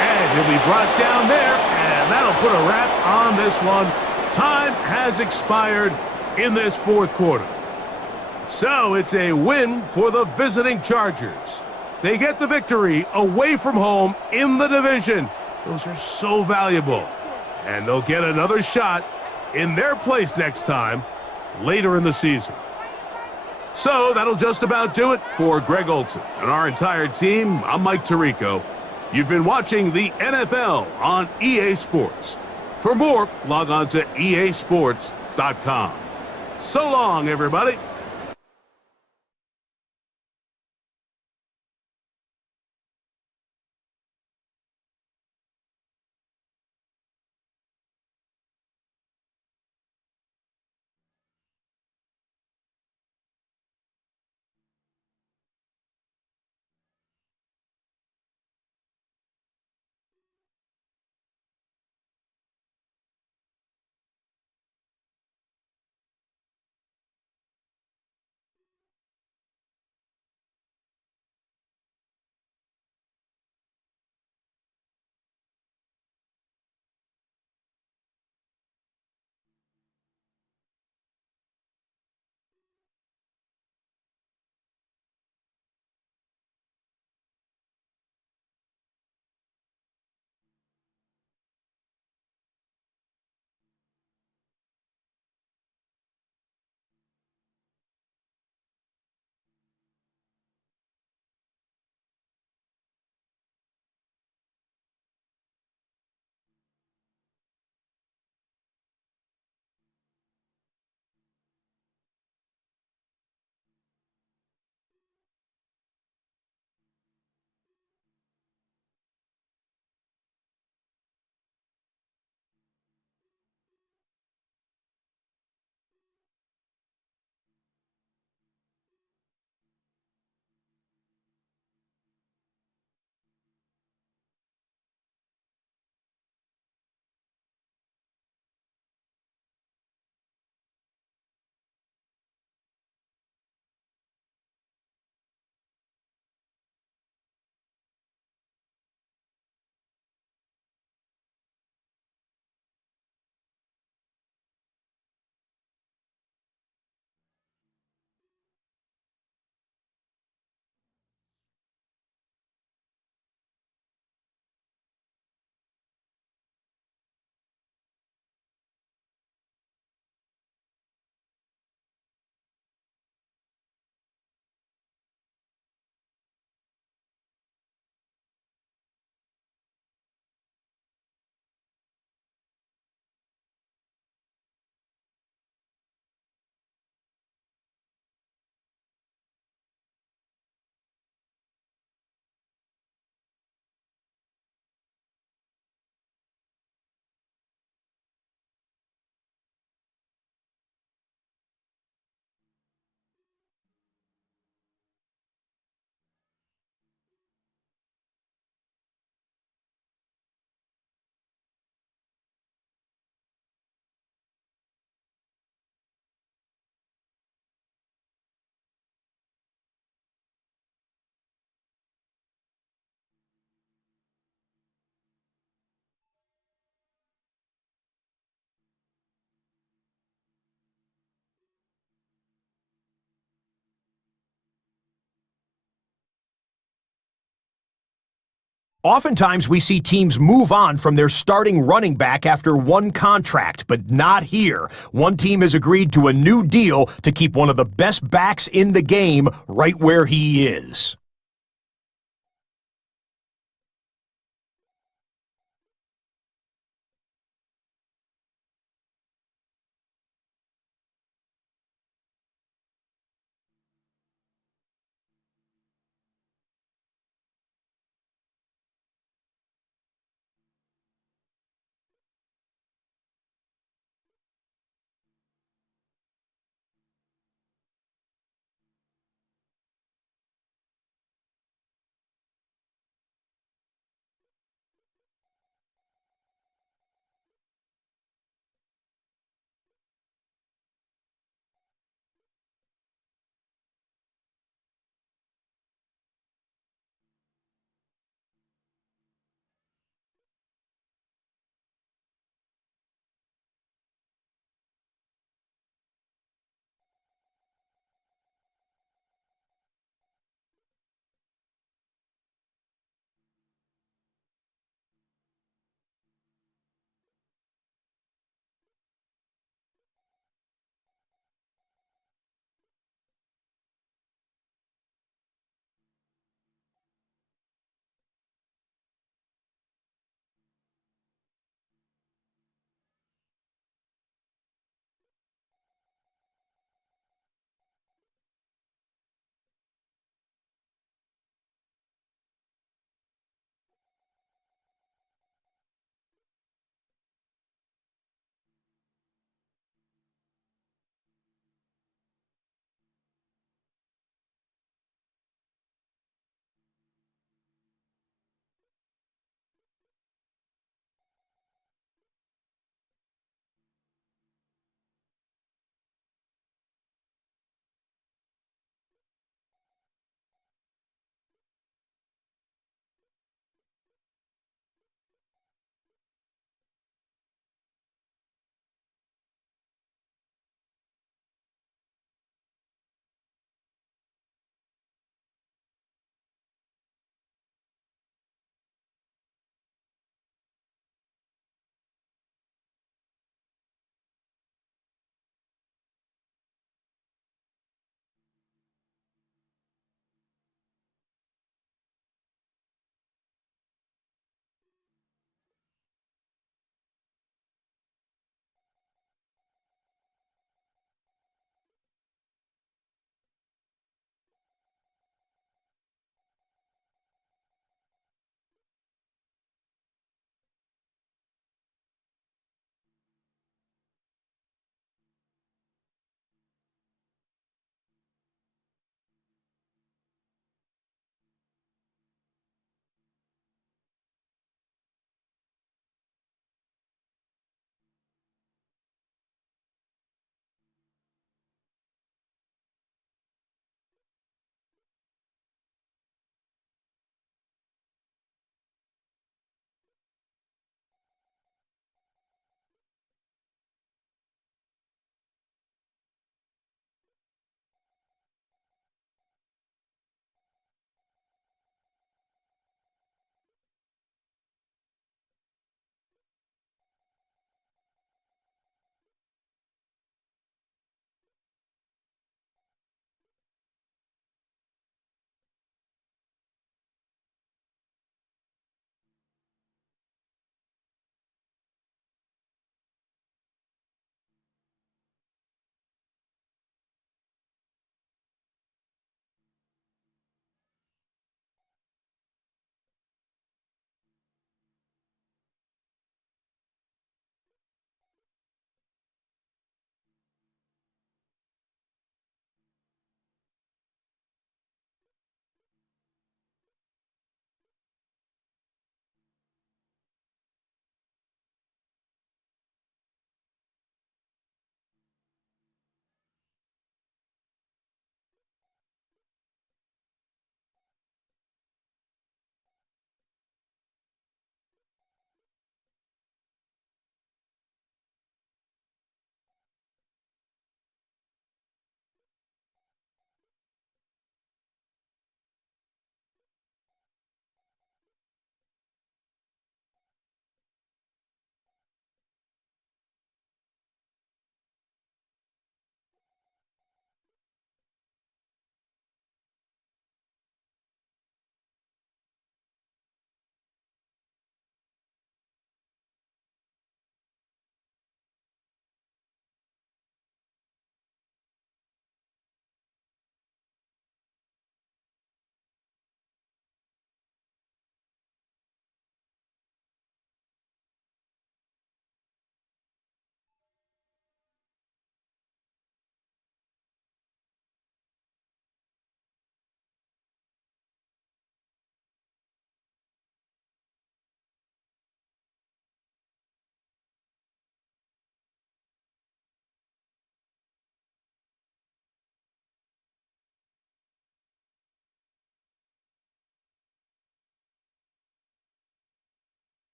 And he'll be brought down there, and that'll put a wrap on this one. Time has expired in this fourth quarter. So it's a win for the visiting Chargers. They get the victory away from home in the division. Those are so valuable. And they'll get another shot in their place next time later in the season. So that'll just about do it for Greg Olson and our entire team. I'm Mike Tirico. You've been watching the NFL on EA Sports. For more, log on to easports.com. So long, everybody. Oftentimes, we see teams move on from their starting running back after one contract, but not here. One team has agreed to a new deal to keep one of the best backs in the game right where he is.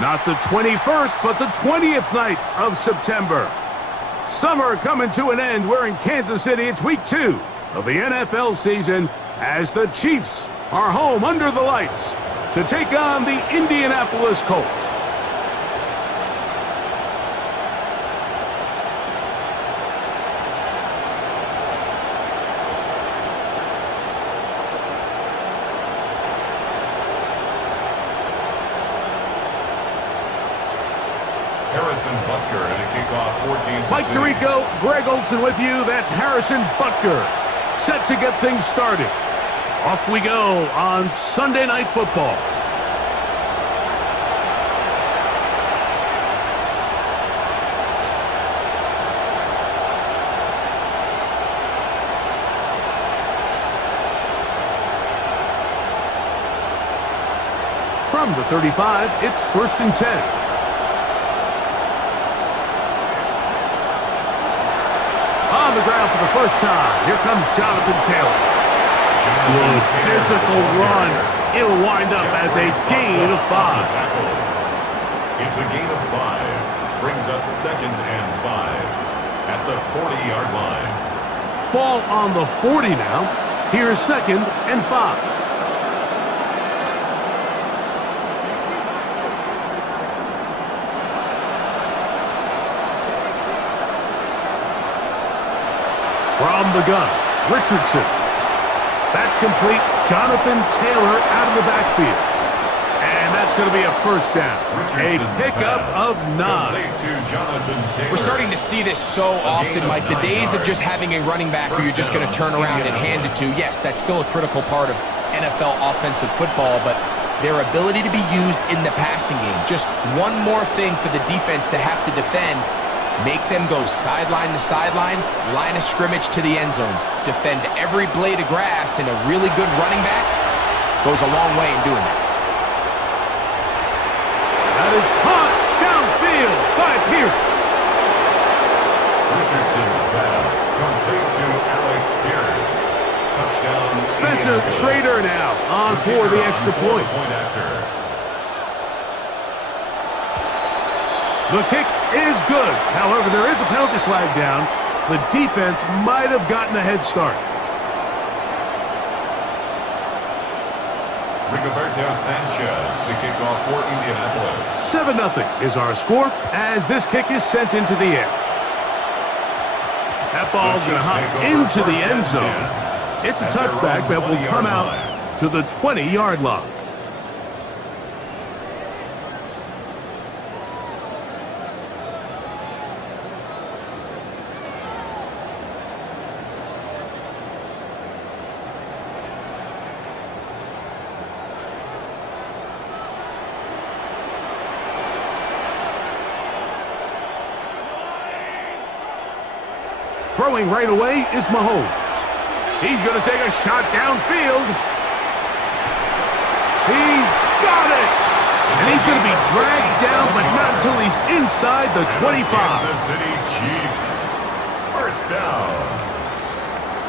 Not the 21st, but the 20th night of September. Summer coming to an end. We're in Kansas City. It's week 2 of the NFL season as the Chiefs are home under the lights to take on the Indianapolis Colts. Mike Tirico, Greg Olson with you. That's Harrison Butker, set to get things started. Off we go on Sunday Night Football. From the 35, it's 1st and 10. On the ground for the first time. Here comes Jonathan Taylor. Good physical run. It'll wind up as a gain of 5. It's a gain of 5. Brings up 2nd and 5 at the 40-yard line. Ball on the 40 now. Here's 2nd and 5. From the gun, Richardson. That's complete. Jonathan Taylor out of the backfield. And that's going to be a first down. A pickup of 9. We're starting to see this so often, Mike. The days of just having a running back who you're just going to turn around and hand it to, yes, that's still a critical part of NFL offensive football, but their ability to be used in the passing game, just one more thing for the defense to have to defend. Make them go sideline to sideline, line of scrimmage to the end zone. Defend every blade of grass, and a really good running back goes a long way in doing that. That is caught downfield by Pierce. Richardson's pass complete to Alex Pierce. Touchdown. Spencer Schrader now on for the extra point. The kick is good. However, there is a penalty flag down. The defense might have gotten a head start. Rigoberto Sanchez, the kickoff for Indianapolis. 7-0 is our score as this kick is sent into the air. That ball's going to hop into the end zone. It's a touchback that will come out to the 20-yard line. Throwing right away is Mahomes. He's going to take a shot downfield. He's got it! And he's going to be dragged down, but not until he's inside the 25. Kansas City Chiefs. First down.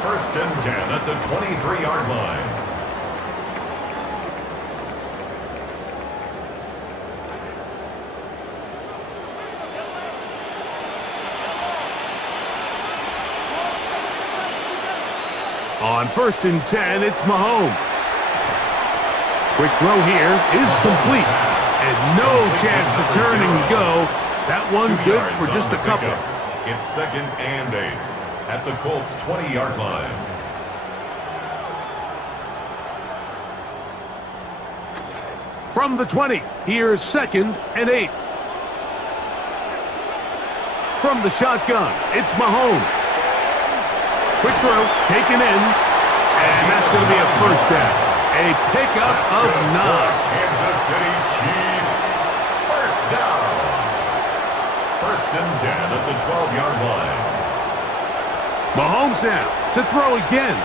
1st and 10 at the 23-yard line. On 1st and 10, it's Mahomes. Quick throw here is complete. And no chance to turn and go. That one good for just a couple. It's 2nd and 8 at the Colts 20-yard line. From the 20, here's 2nd and 8. From the shotgun, it's Mahomes. Quick throw, taken in, and that's going to be a first down. A pickup of 9. Kansas City Chiefs. First down. 1st and 10 at the 12-yard line. Mahomes now to throw again.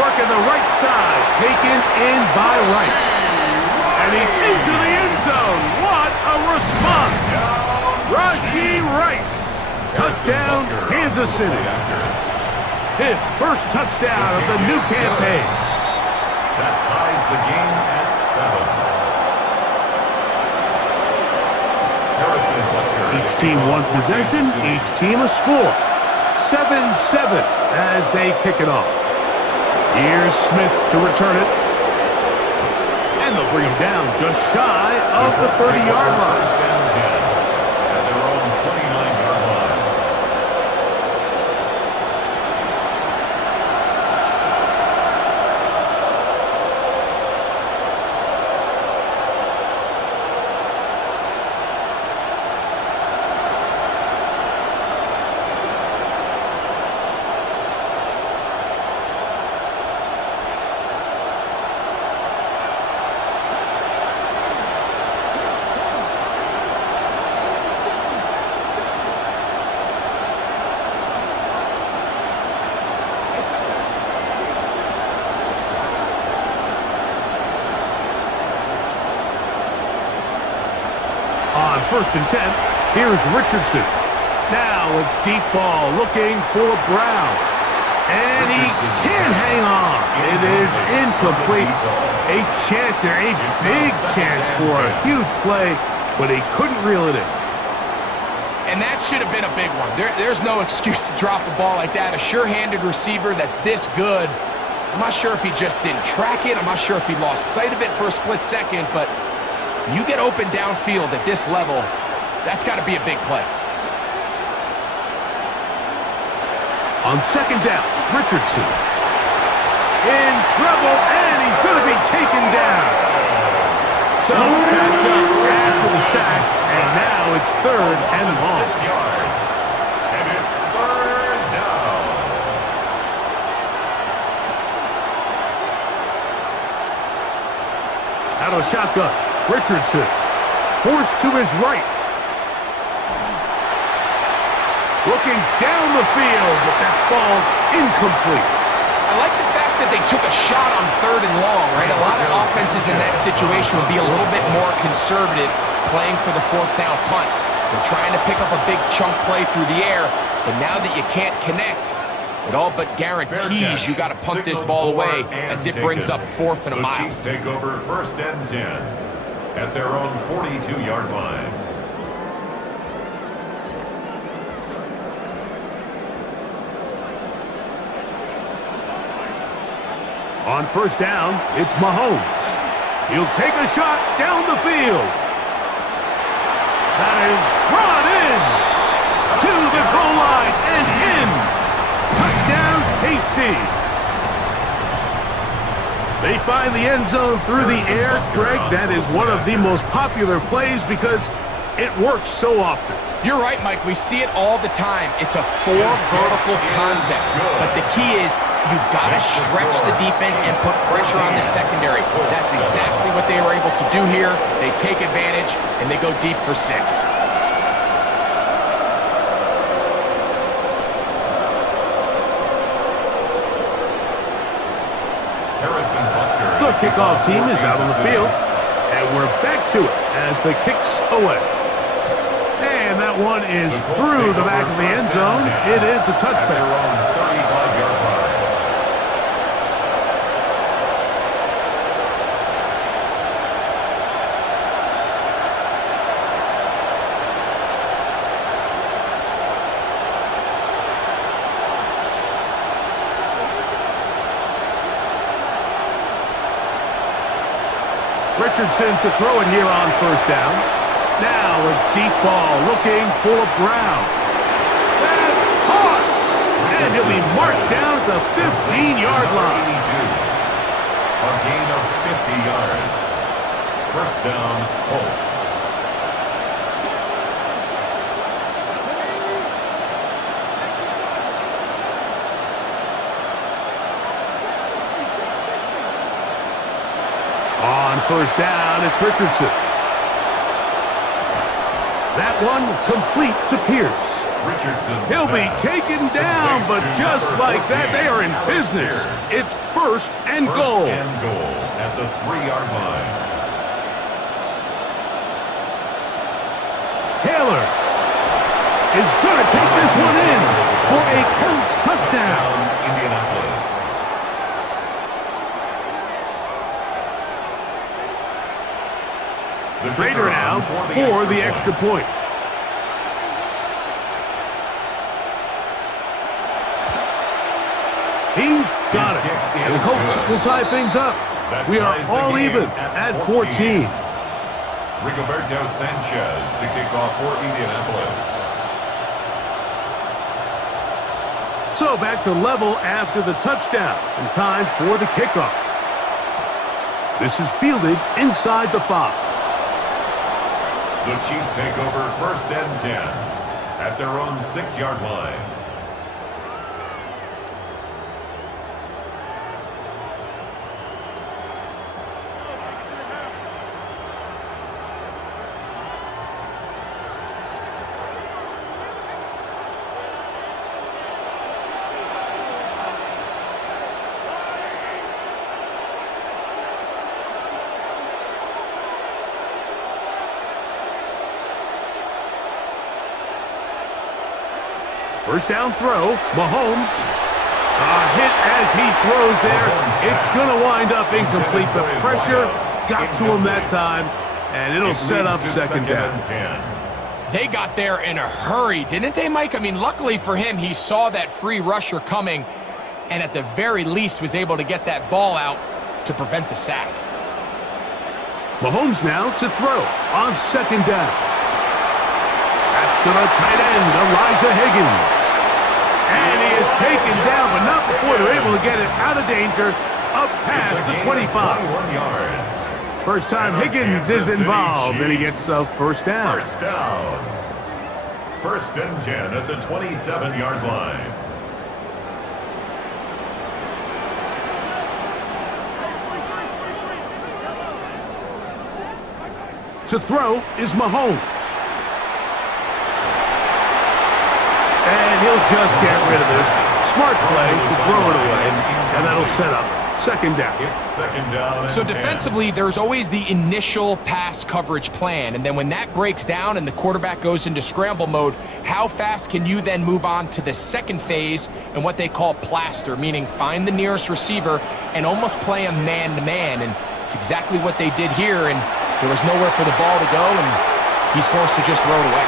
Working the right side, taken in by Rice. And he's into the end zone. What a response. Rashee Rice. Touchdown, Kansas City. His first touchdown of the new campaign. That ties the game at team one possession, each team a score. 7-7 as they kick it off. Here's Smith to return it. And they'll bring him down just shy of the 30-yard line. First and 10 at their own 29-yard line. On 1st and 10, here's Richardson. Now a deep ball looking for Brown. And he can't hang on. It is incomplete. A chance there, a big chance for a huge play, but he couldn't reel it in. And that should have been a big one. There's no excuse to drop a ball like that. A sure-handed receiver that's this good. I'm not sure if he just didn't track it. I'm not sure if he lost sight of it for a split second, but you get open downfield at this level, that's got to be a big play. On 2nd down, Richardson. In trouble, and he's going to be taken down. So, back up after the sack, and now it's 3rd and long. 6 yards. And it's 3rd down. Out of shotgun, Richardson. Forced to his right. Looking down the field, but that ball's incomplete. I like the fact that they took a shot on 3rd and long, right? A lot of offenses in that situation would be a little bit more conservative playing for the 4th down punt. They're trying to pick up a big chunk play through the air, but now that you can't connect, it all but guaretees you got to punt this ball away as it brings up 4th and a mile. The Chiefs take over 1st and 10 at their own 42-yard line. On 1st down, it's Mahomes. He'll take a shot down the field. That is brought in to the goal line and in. Touchdown, KC. They find the end zone through the air. Greg, that is one of the most popular plays because it works so often. You're right, Mike. We see it all the time. It's a 4 vertical concept. But the key is you've got to stretch the defense and put pressure on the secondary. That's exactly what they were able to do here. They take advantage, and they go deep for 6. The kickoff team is out on the field, and we're back to it as the kick's away. And that one is through the back of the end zone. It is a touchback. Richardson to throw it here on 1st down. Now a deep ball looking for Brown. That's caught! And he'll be marked down at the 15-yard line. A gain of 50 yards. 1st down, Colts. On 1st down, it's Richardson. That one complete to Pierce. Richardson. He'll be taken down, but just like that, they are in business. It's 1st and goal. 1st and goal at the 3-yard line. Taylor is going to take this one in for a Colts touchdown. Indianapolis. Trader now for the extra point. Got it. And the Colts will tie things up. We are all even at 14. Rigoberto Sanchez to kick off for Indianapolis. So back to level after the touchdown, and time for the kickoff. This is fielded inside the 5. The Chiefs take over 1st and 10 at their own 6-yard line. First down throw, Mahomes. A hit as he throws there. It's going to wind up incomplete. The pressure got to him that time, and it'll set up second down. They got there in a hurry, didn't they, Mike? I mean, luckily for him, he saw that free rusher coming, and at the very least was able to get that ball out to prevent the sack. Mahomes now to throw on second down. That's to the tight end, Elijah Higgins. And he is taken down, but not before they're able to get it out of danger, up past the 25. First time Higgins is involved, and he gets a first down. First down. 1st and 10 at the 27-yard line. To throw is Mahomes. And he'll just get rid of this. Smart play to throw it away, and that'll set up second down. It's second down and So 10. defensively, there's always the initial pass coverage plan, and then when that breaks down and the quarterback goes into scramble mode, how fast can you then move on to the second phase and what they call plaster, meaning find the nearest receiver and almost play a man-to-man, and it's exactly what they did here, and there was nowhere for the ball to go, and he's forced to just throw it away.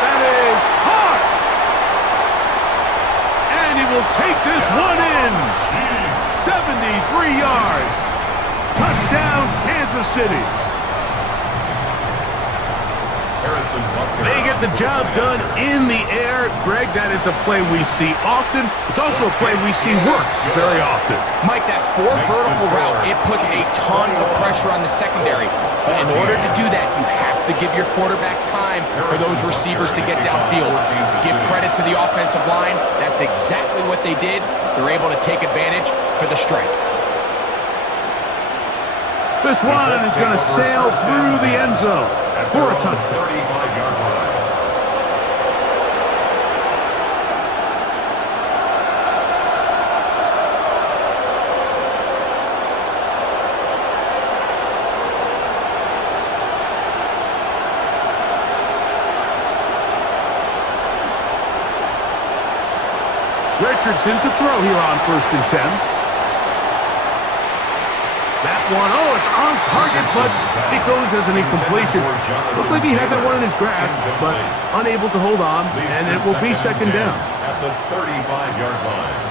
That is hard. And he will take this one in. 73 yards. Touchdown, Kansas City. They get the job done in the air. Greg, that is a play we see often. It's also a play we see work very often. Mike, that 4 vertical route, it puts a ton of pressure on the secondary. But in order to do that, you have to give your quarterback time for those receivers to get downfield. Give credit to the offensive line. That's exactly what they did. They're able to take advantage for the strike. This one is going to sail through the end zone for a touchdown. 35-yard line. Richardson to throw here on 1st and 10. That one, oh, it's on target, but it goes as an incompletion. Looked like he had that one in his grasp, but unable to hold on, and it will be second down. At the 35-yard line.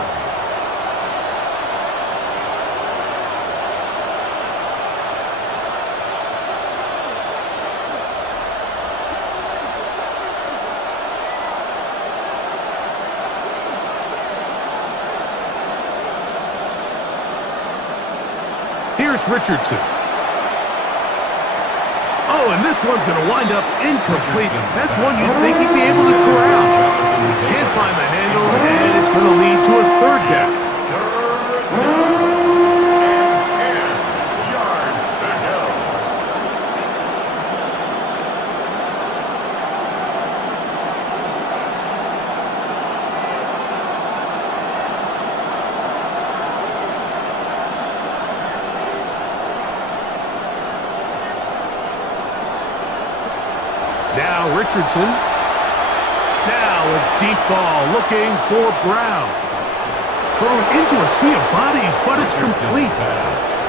Here's Richardson. Oh, and this one's going to wind up incomplete. That's one you think he'd be able to corral. Can't find the handle, and it's going to lead to a third down. 10 yards to go. Now Richardson. Now a deep ball looking for Brown. Thrown into a sea of bodies, but it's complete.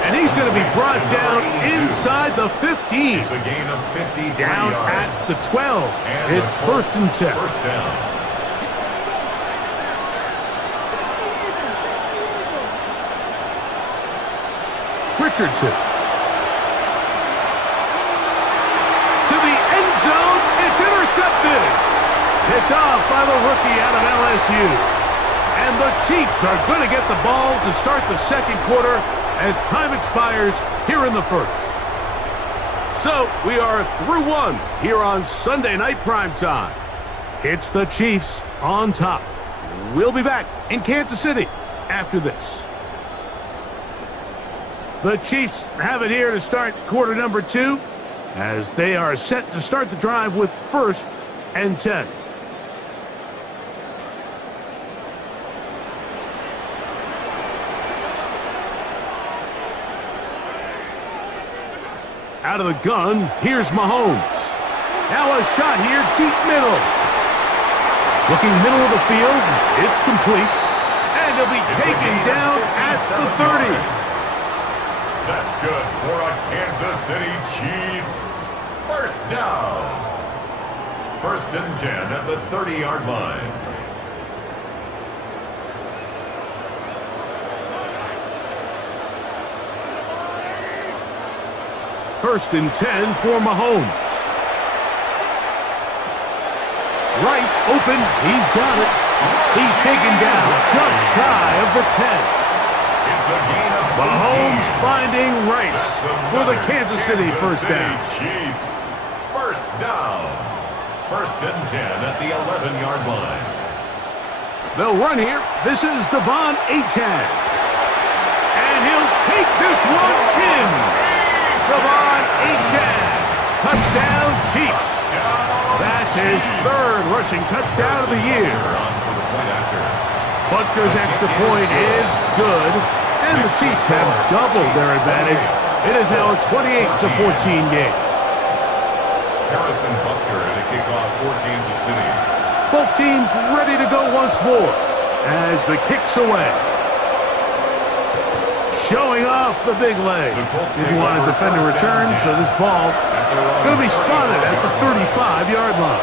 And he's going to be brought down inside the 15. It's a gain of 53 Down yards. at the 12. And It's the 1st and 10. First down. Richardson. To the end zone. It's intercepted. Picked off by the rookie out of LSU. And the Chiefs are going to get the ball to start the second quarter as time expires here in the first. So, we are through one here on Sunday Night Primetime. It's the Chiefs on top. We'll be back in Kansas City after this. The Chiefs have it here to start quarter number 2 as they are set to start the drive with 1st and 10. Out of the gun, here's Mahomes. Now a shot here, deep middle. Looking middle of the field, it's complete. And he'll be taken down at the 30. That's good for a Kansas City Chiefs. First down. 1st and 10 at the 30-yard line. First and 10 for Mahomes. Rice open. He's got it. He's taken down just shy of the 10. It's a gain of 18. Mahomes finding Rice for the Kansas City first down. Chiefs. First down. 1st and 10 at the 11-yard line. They'll run here. This is Devon Achane. And he'll take this one in. Devon Achane. Touchdown, Chiefs. That's his 3rd rushing touchdown of the year. Butker's extra point is good, and the Chiefs have doubled their advantage. It is now a 28-14 game. Harrison Butker to kick off for Kansas City. Both teams ready to go once more as the kick's away. Showing off the big leg. Didn't want to defend a return, so this ball going to be spotted at the 35-yard line.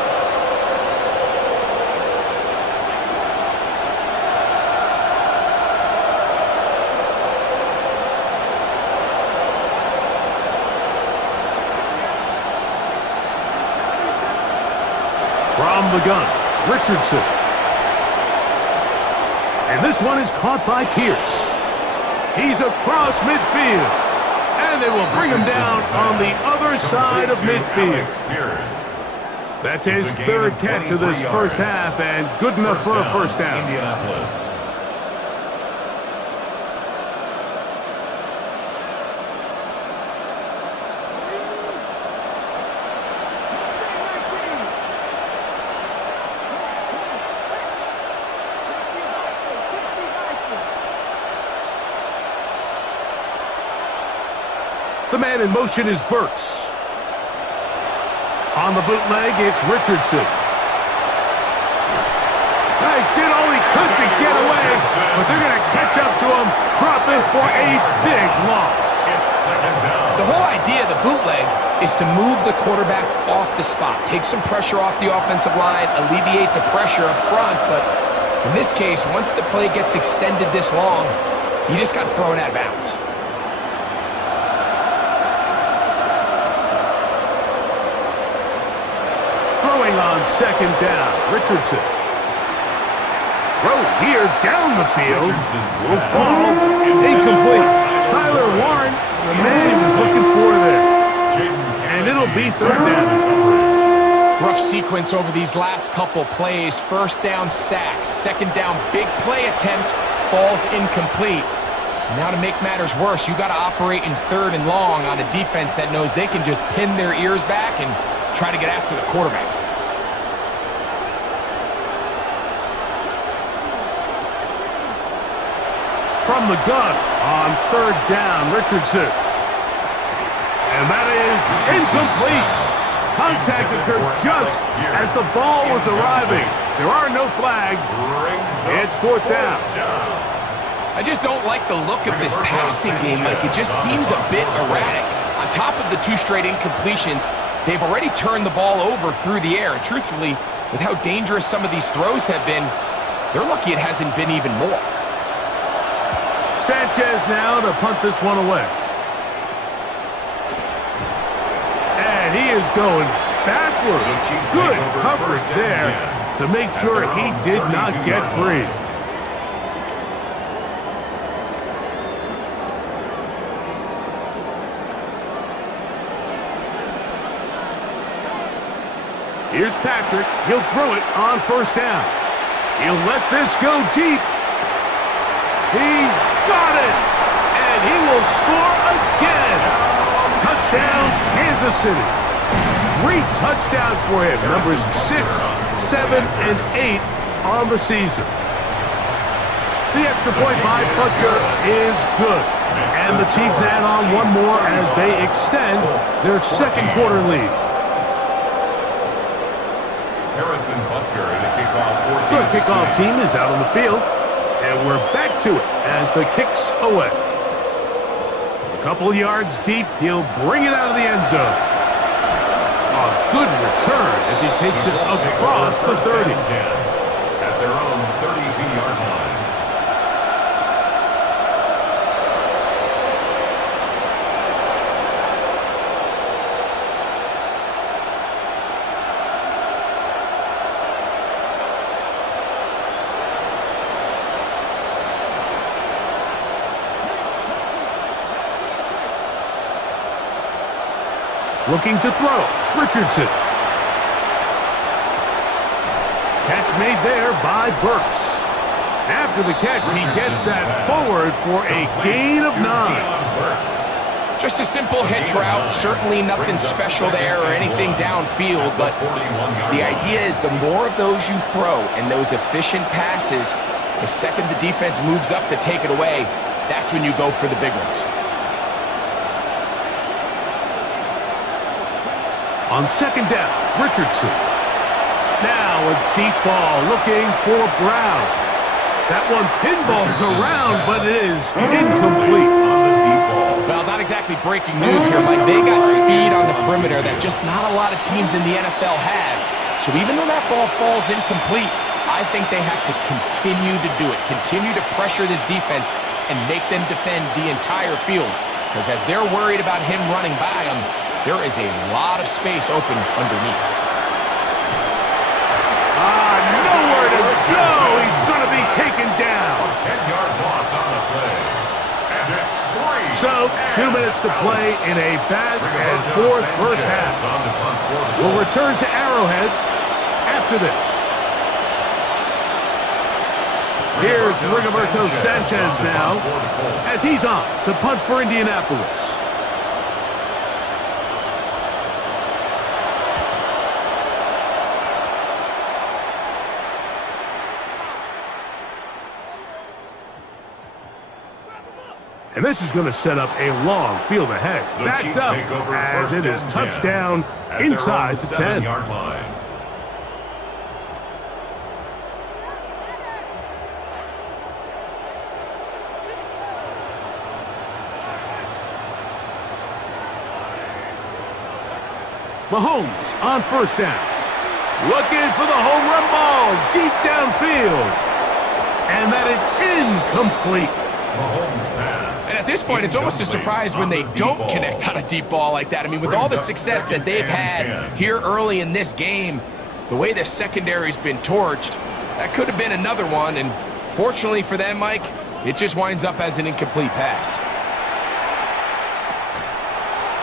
From the gun, Richardson. And this one is caught by Pierce. He's across midfield. And they will bring him down on the other side of midfield. That's his 3rd catch of this first half, and good enough for a first down. Indianapolis. The man in motion is Burks. On the bootleg, it's Richardson. He did all he could to get away, but they're going to catch up to him, dropping for a big loss. The whole idea of the bootleg is to move the quarterback off the spot, take some pressure off the offensive line, alleviate the pressure up front, but in this case, once the play gets extended this long, you just got thrown out of bounds. On 2nd down, Richardson. Throw here down the field. Will fall. Incomplete. Tyler Warren, the man he was looking for there. And it'll be 3rd down. Rough sequence over these last couple plays. 1st down, sack. 2nd down, big play attempt. Falls incomplete. Now to make matters worse, you got to operate in 3rd and long on a defense that knows they can just pin their ears back and try to get after the quarterback. From the gun on 3rd down, Richardson. And that is incomplete. Contact occurred just as the ball was arriving. There are no flags. It's 4th down. I just don't like the look of this passing game. Like, it just seems a bit erratic. On top of the 2 straight incompletions, they've already turned the ball over through the air. And truthfully, with how dangerous some of these throws have been, they're lucky it hasn't been even more. Sanchez now to punt this one away. is going backward. The Chiefs Good take over coverage first and there 10 to make at sure their he own did not 32 get yard free. line. Here's Patrick. He'll throw it on first down. He'll let this go deep. He's got it! And he will score again! Touchdown, Kansas City. 3 touchdowns for him. Numbers 6, 7, and 8 on the season. The extra point by Butker is good. And the Chiefs add on one more as they extend their second quarter lead. Harrison Butker in the kickoff. The kickoff team is out on the field, and we're back to it as the kick's away. A couple yards deep, he'll bring it out of the end zone. A good return as he takes it across the 30. At their own 32-yard line. Looking to throw, Richardson. Catch made there by Burks. After the catch, he gets that forward for a gain of 9. Just a simple hitch route. Certainly nothing special there or anything downfield, but the idea is the more of those you throw and those efficient passes, the second the defense moves up to take it away, that's when you go for the big ones. On second down, Richardson. Now a deep ball looking for Brown. That one pinballs around, but it is incomplete. On the deep ball. Well, not exactly breaking news here, Mike. They got speed on the perimeter that just not a lot of teams in the NFL have. So even though that ball falls incomplete, I think they have to continue to do it. Continue to pressure this defense and make them defend the entire field. Because as they're worried about him running by them, there is a lot of space open underneath. Nowhere to go. He's going to be taken down. 10-yard loss on the play. And it's 3. So, 2 minutes to play in a back-and-forth first half. We'll return to Arrowhead after this. Here's Rigoberto Sanchez now as he's on to punt for Indianapolis. And this is going to set up a long field ahead. Backed up as it is touchdown inside the 10. 7-yard line. Mahomes on first down. Looking for the home run ball deep downfield. And that is incomplete. Mahomes pass. And at this point, it's almost a surprise when they don't connect on a deep ball like that. I mean, with all the success that they've had here early in this game, the way the secondary's been torched, that could have been another one. And fortunately for them, Mike, it just winds up as an incomplete pass.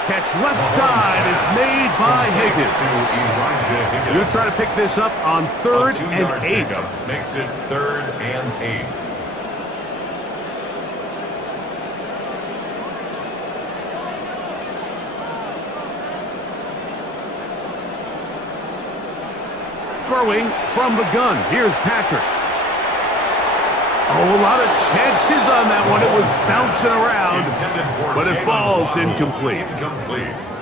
Catch left side is made by Higgins. You're trying to pick this up on 3rd and 8. Makes it 3rd and 8. Throwing from the gun. Here's Patrick. Oh, a lot of chances on that one. It was bouncing around, but it falls incomplete.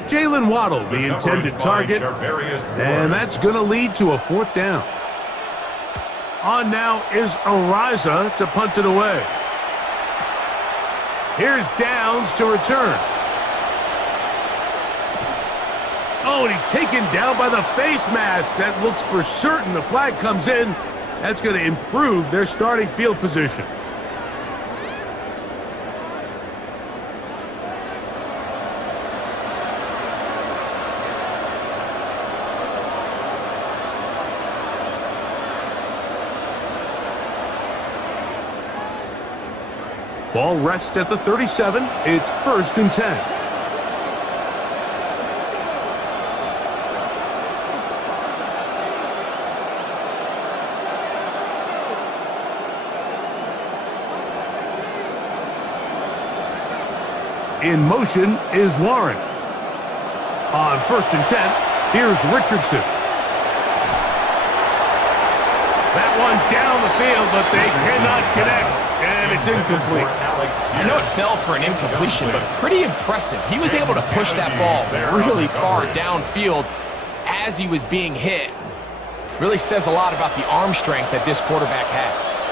Jalen Waddle, the intended target, and that's going to lead to a 4th down. On now is Ariza to punt it away. Here's Downs to return. Oh, and he's taken down by the face mask. That looks for certain. The flag comes in. That's going to improve their starting field position. Ball rests at the 37. It's 1st and 10. In motion is Warren. On 1st and 10, here's Richardson. That one down the field, but they cannot connect, and it's incomplete. I know it fell for an incompletion, but pretty impressive. He was able to push that ball really far downfield as he was being hit. Really says a lot about the arm strength that this quarterback has.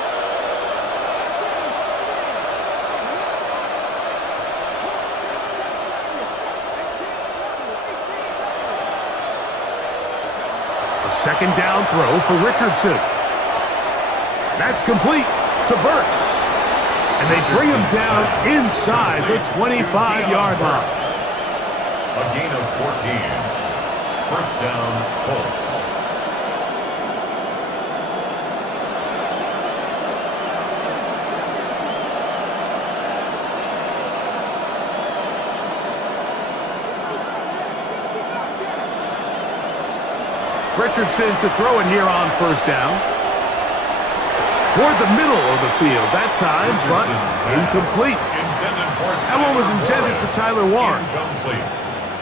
Second down throw for Richardson. That's complete to Burks. And they bring him down inside the 25-yard line. A gain of 14. 1st down, Colts. Richardson to throw it here on 1st down. Toward the middle of the field that time, but incomplete. That one was intended for Tyler Warren.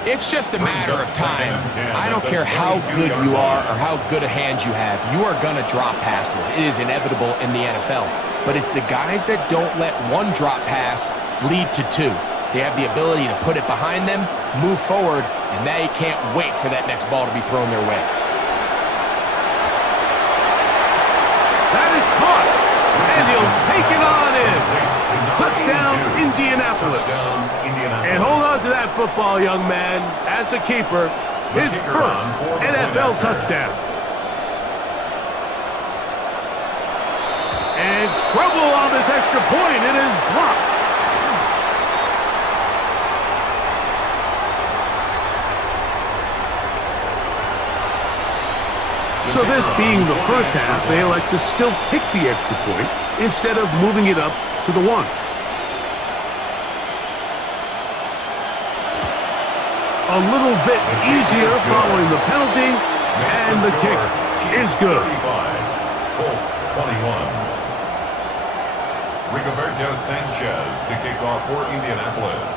It's just a matter of time. I don't care how good you are or how good a hand you have. You are going to drop passes. It is inevitable in the NFL. But it's the guys that don't let one drop pass lead to 2. They have the ability to put it behind them, move forward, and they can't wait for that next ball to be thrown their way. That is caught, and he'll take it on in. Touchdown, Indianapolis. And hold on to that football, young man. As a keeper, his first NFL touchdown. And trouble on this extra point. It is blocked. So this being the first half, they elect to still kick the extra point instead of moving it up to the 1. A little bit easier following the penalty, and the kick is good. 35, Colts 21. Rigoberto Sanchez to kick off for Indianapolis.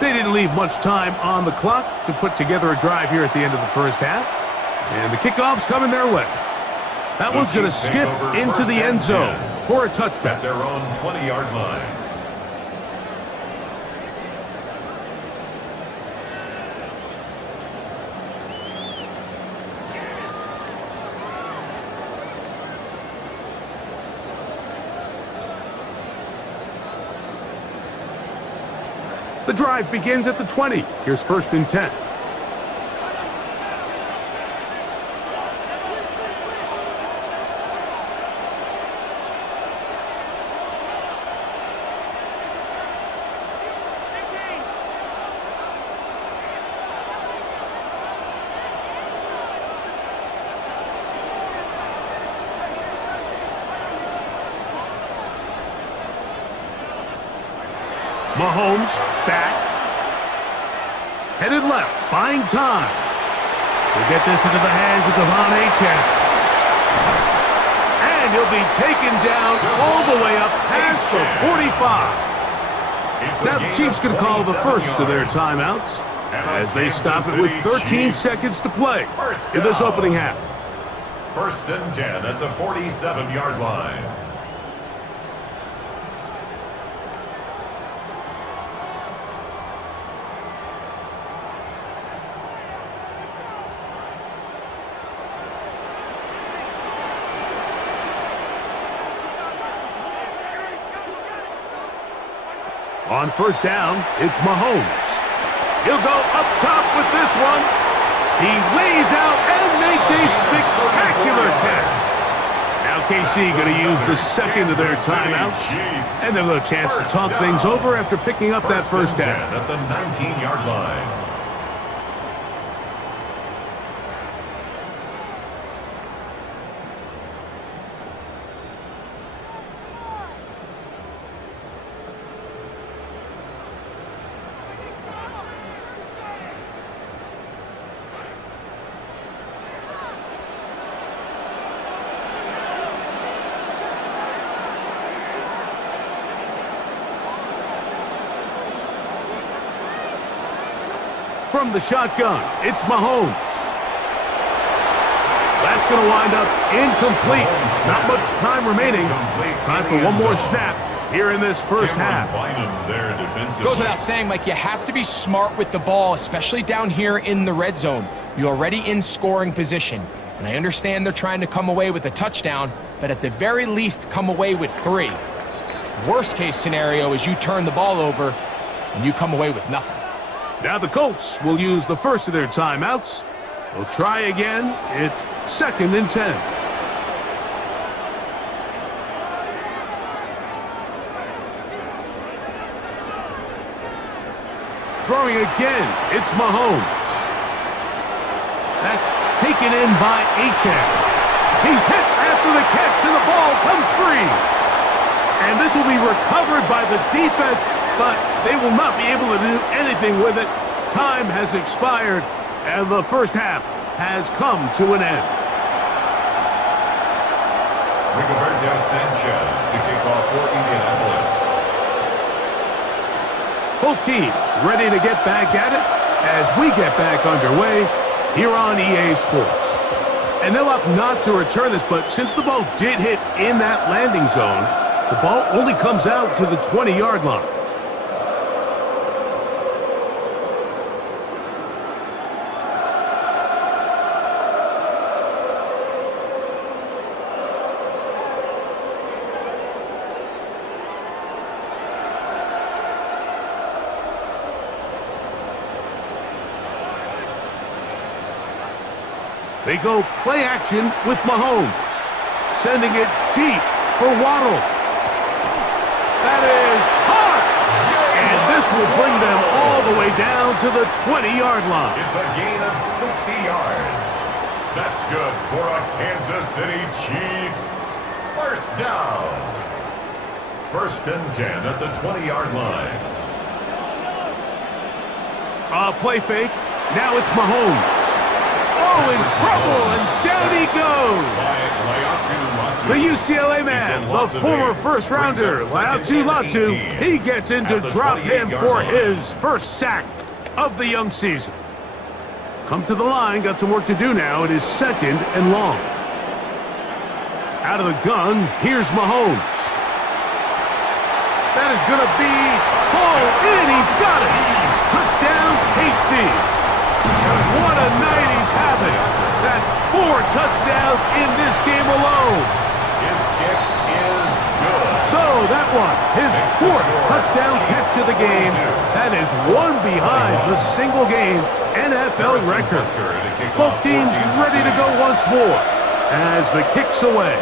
They didn't leave much time on the clock to put together a drive here at the end of the first half. And the kickoff's coming their way. That one's going to skip into the end zone for a touchback. At their own 20-yard line. The drive begins at the 20. Here's 1st and 10. Mahomes back. Headed left, buying time. We'll get this into the hands of Devon Achane. And he'll be taken down all the way up past the 45. Now the Chiefs can call the first of their timeouts as they stop it with 13 seconds to play in this opening half. 1st and 10 at the 47-yard line. On 1st down, it's Mahomes. He'll go up top with this one. He lays out and makes a spectacular catch. Now KC going to use the second of their timeouts, and they'll have a chance to talk things over after picking up that 1st down. At the 19-yard line. from the shotgun. It's Mahomes. That's going to wind up incomplete. Not much time remaining. Time for one more snap here in this first half. Goes without saying, Mike, you have to be smart with the ball, especially down here in the red zone. You're already in scoring position. And I understand they're trying to come away with a touchdown, but at the very least, come away with 3. Worst case scenario is you turn the ball over and you come away with nothing. Now the Colts will use the first of their timeouts. They'll try again. It's 2nd and 10. Throwing again, it's Mahomes. That's taken in by Achane. He's hit after the catch, and the ball comes free. And this will be recovered by the defense, but they will not be able to do anything with it. Time has expired, and the first half has come to an end. Rigoberto Sanchez to kick off for Indianapolis. Both teams ready to get back at it as we get back underway here on EA Sports. And they'll opt not to return this, but since the ball did hit in that landing zone, the ball only comes out to the 20-yard line. They go play action with Mahomes, sending it deep for Waddle. That is hard, and this will bring them all the way down to the 20-yard line. It's a gain of 60 yards. That's good for a Kansas City Chiefs. First down. 1st and 10 at the 20-yard line. Play fake. Now it's Mahomes. Oh, in trouble, and down he goes. The UCLA man, the former first-rounder, Laiatu Latu, he gets in to drop him for his first sack of the young season. Come to the line, got some work to do now. It is 2nd and long. Out of the gun, here's Mahomes. That is going to be pulled in. He's got it. Touchdown, KC. What a night he's having. That's 4 touchdowns in this game alone. His kick is good. So that one, his 4th touchdown catch of the game. That is one behind the single-game NFL record. Both teams ready to go once more as the kick's away.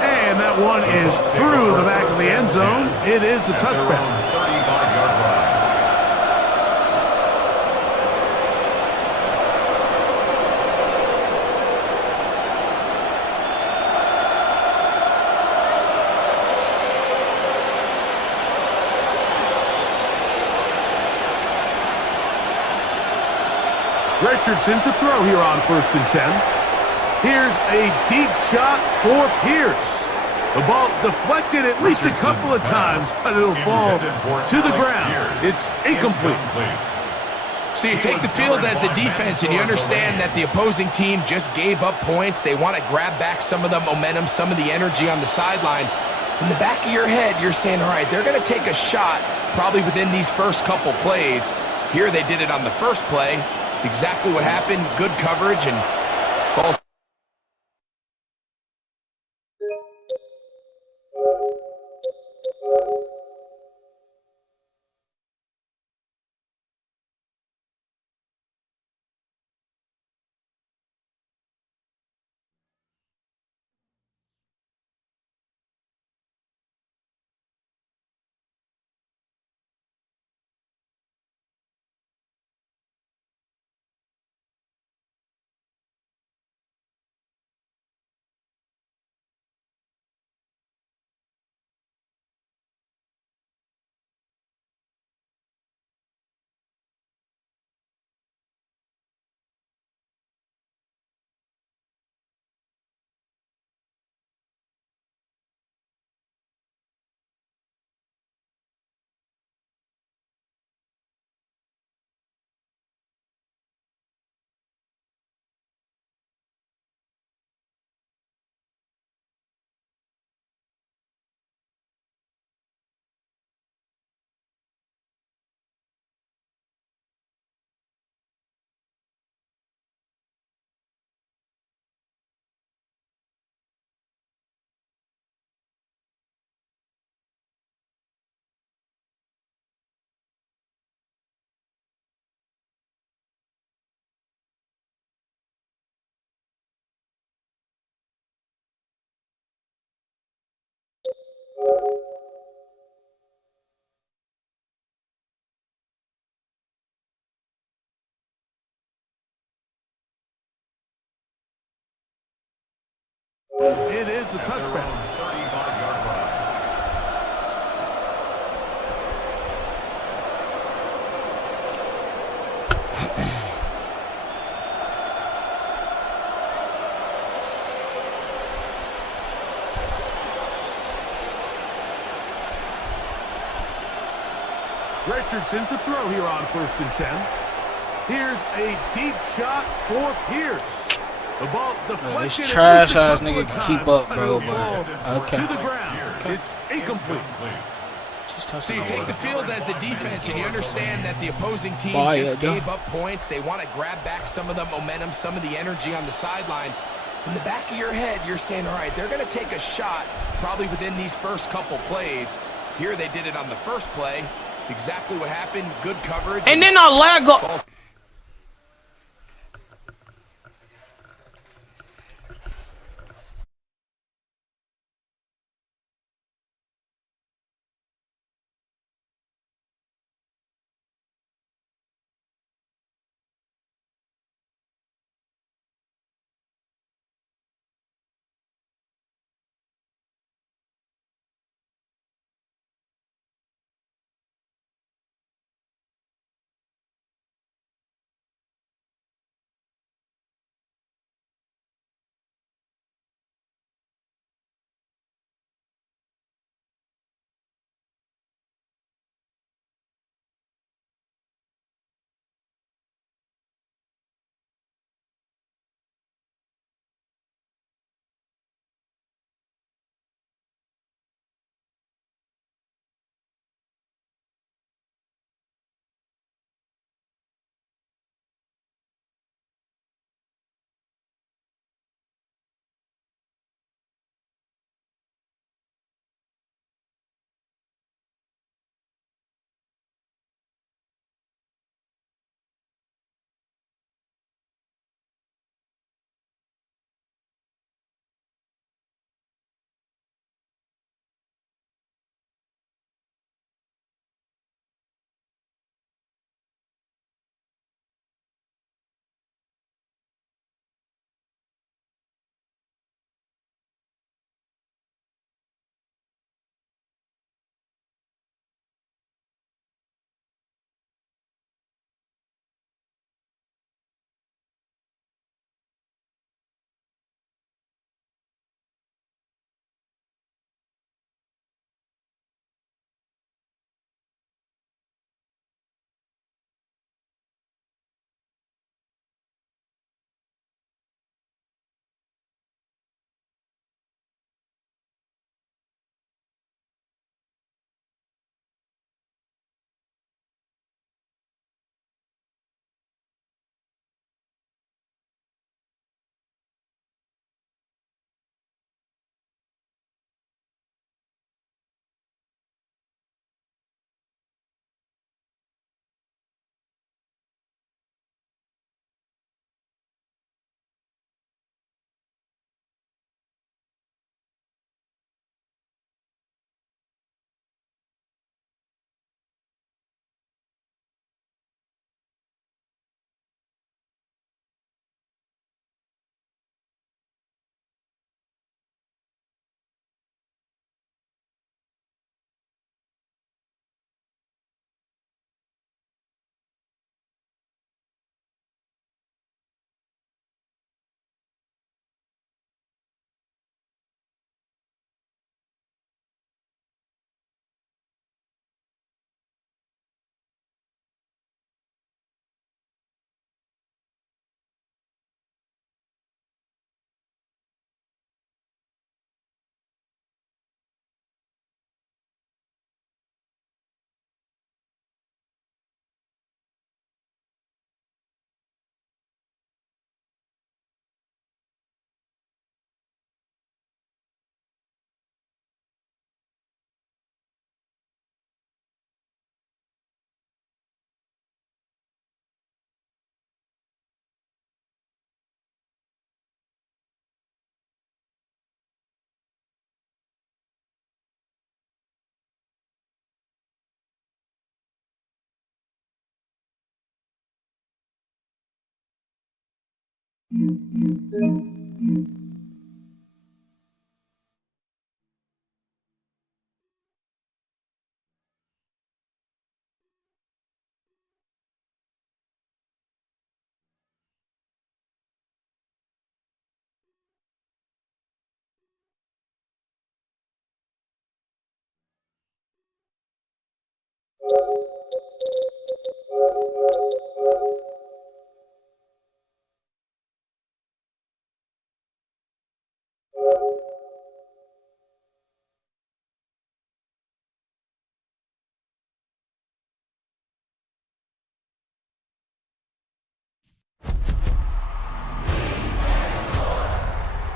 And that one is through the back of the end zone. It is a touchback. 35-yard line. Richardson to throw here on 1st and 10. Here's a deep shot for Pierce. The ball deflected at least a couple of times, but it'll fall to the ground. It's incomplete. So you take the field as a defense and you understand that the opposing team just gave up points. They want to grab back some of the momentum, some of the energy on the sideline. In the back of your head, you're saying, all right, they're going to take a shot probably within these first couple plays. Here they did it on the first play. It's exactly what happened. Good coverage and falls. It is a touchback. 35-yard line. Richardson to throw here on 1st and 10. Here's a deep shot for Pierce. The ball deflected. This trash ass and missed a nigga couple can of keep up, times. bro. The ball Okay. to the ground. It's incomplete. So you take the field as a defense, and you understand that the opposing team Fire, just yeah. gave up points. They want to grab back some of the momentum, some of the energy on the sideline. In the back of your head, you're saying, all right, they're going to take a shot probably within these first couple plays. Here they did it on the first play. It's exactly what happened. Good coverage. And then I lag up.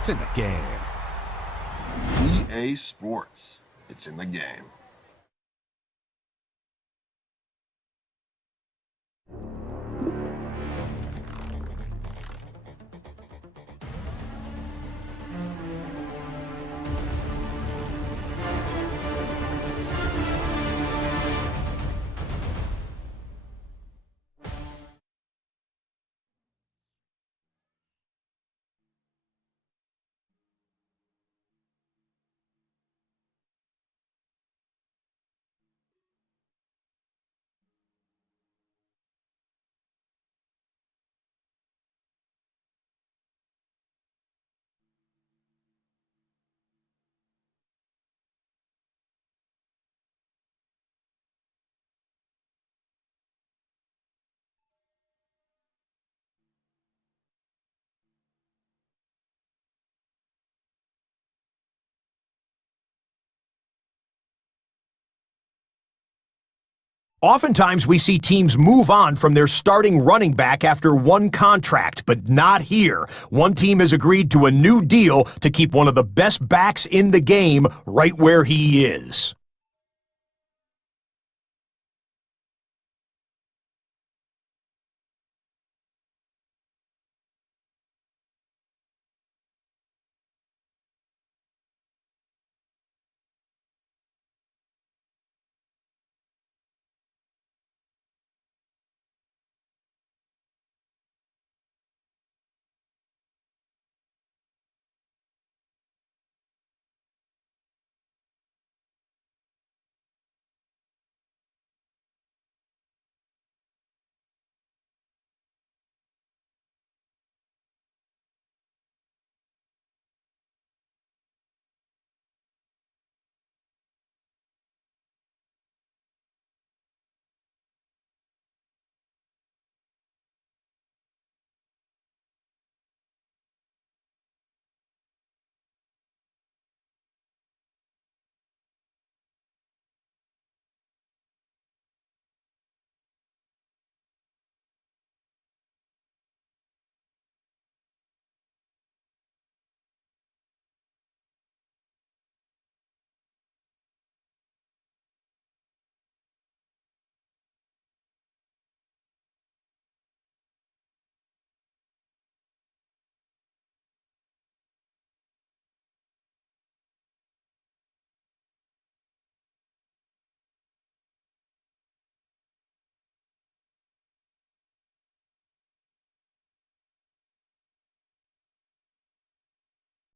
It's in the game. EA Sports. It's in the game. Oftentimes, we see teams move on from their starting running back after one contract, but not here. One team has agreed to a new deal to keep one of the best backs in the game right where he is.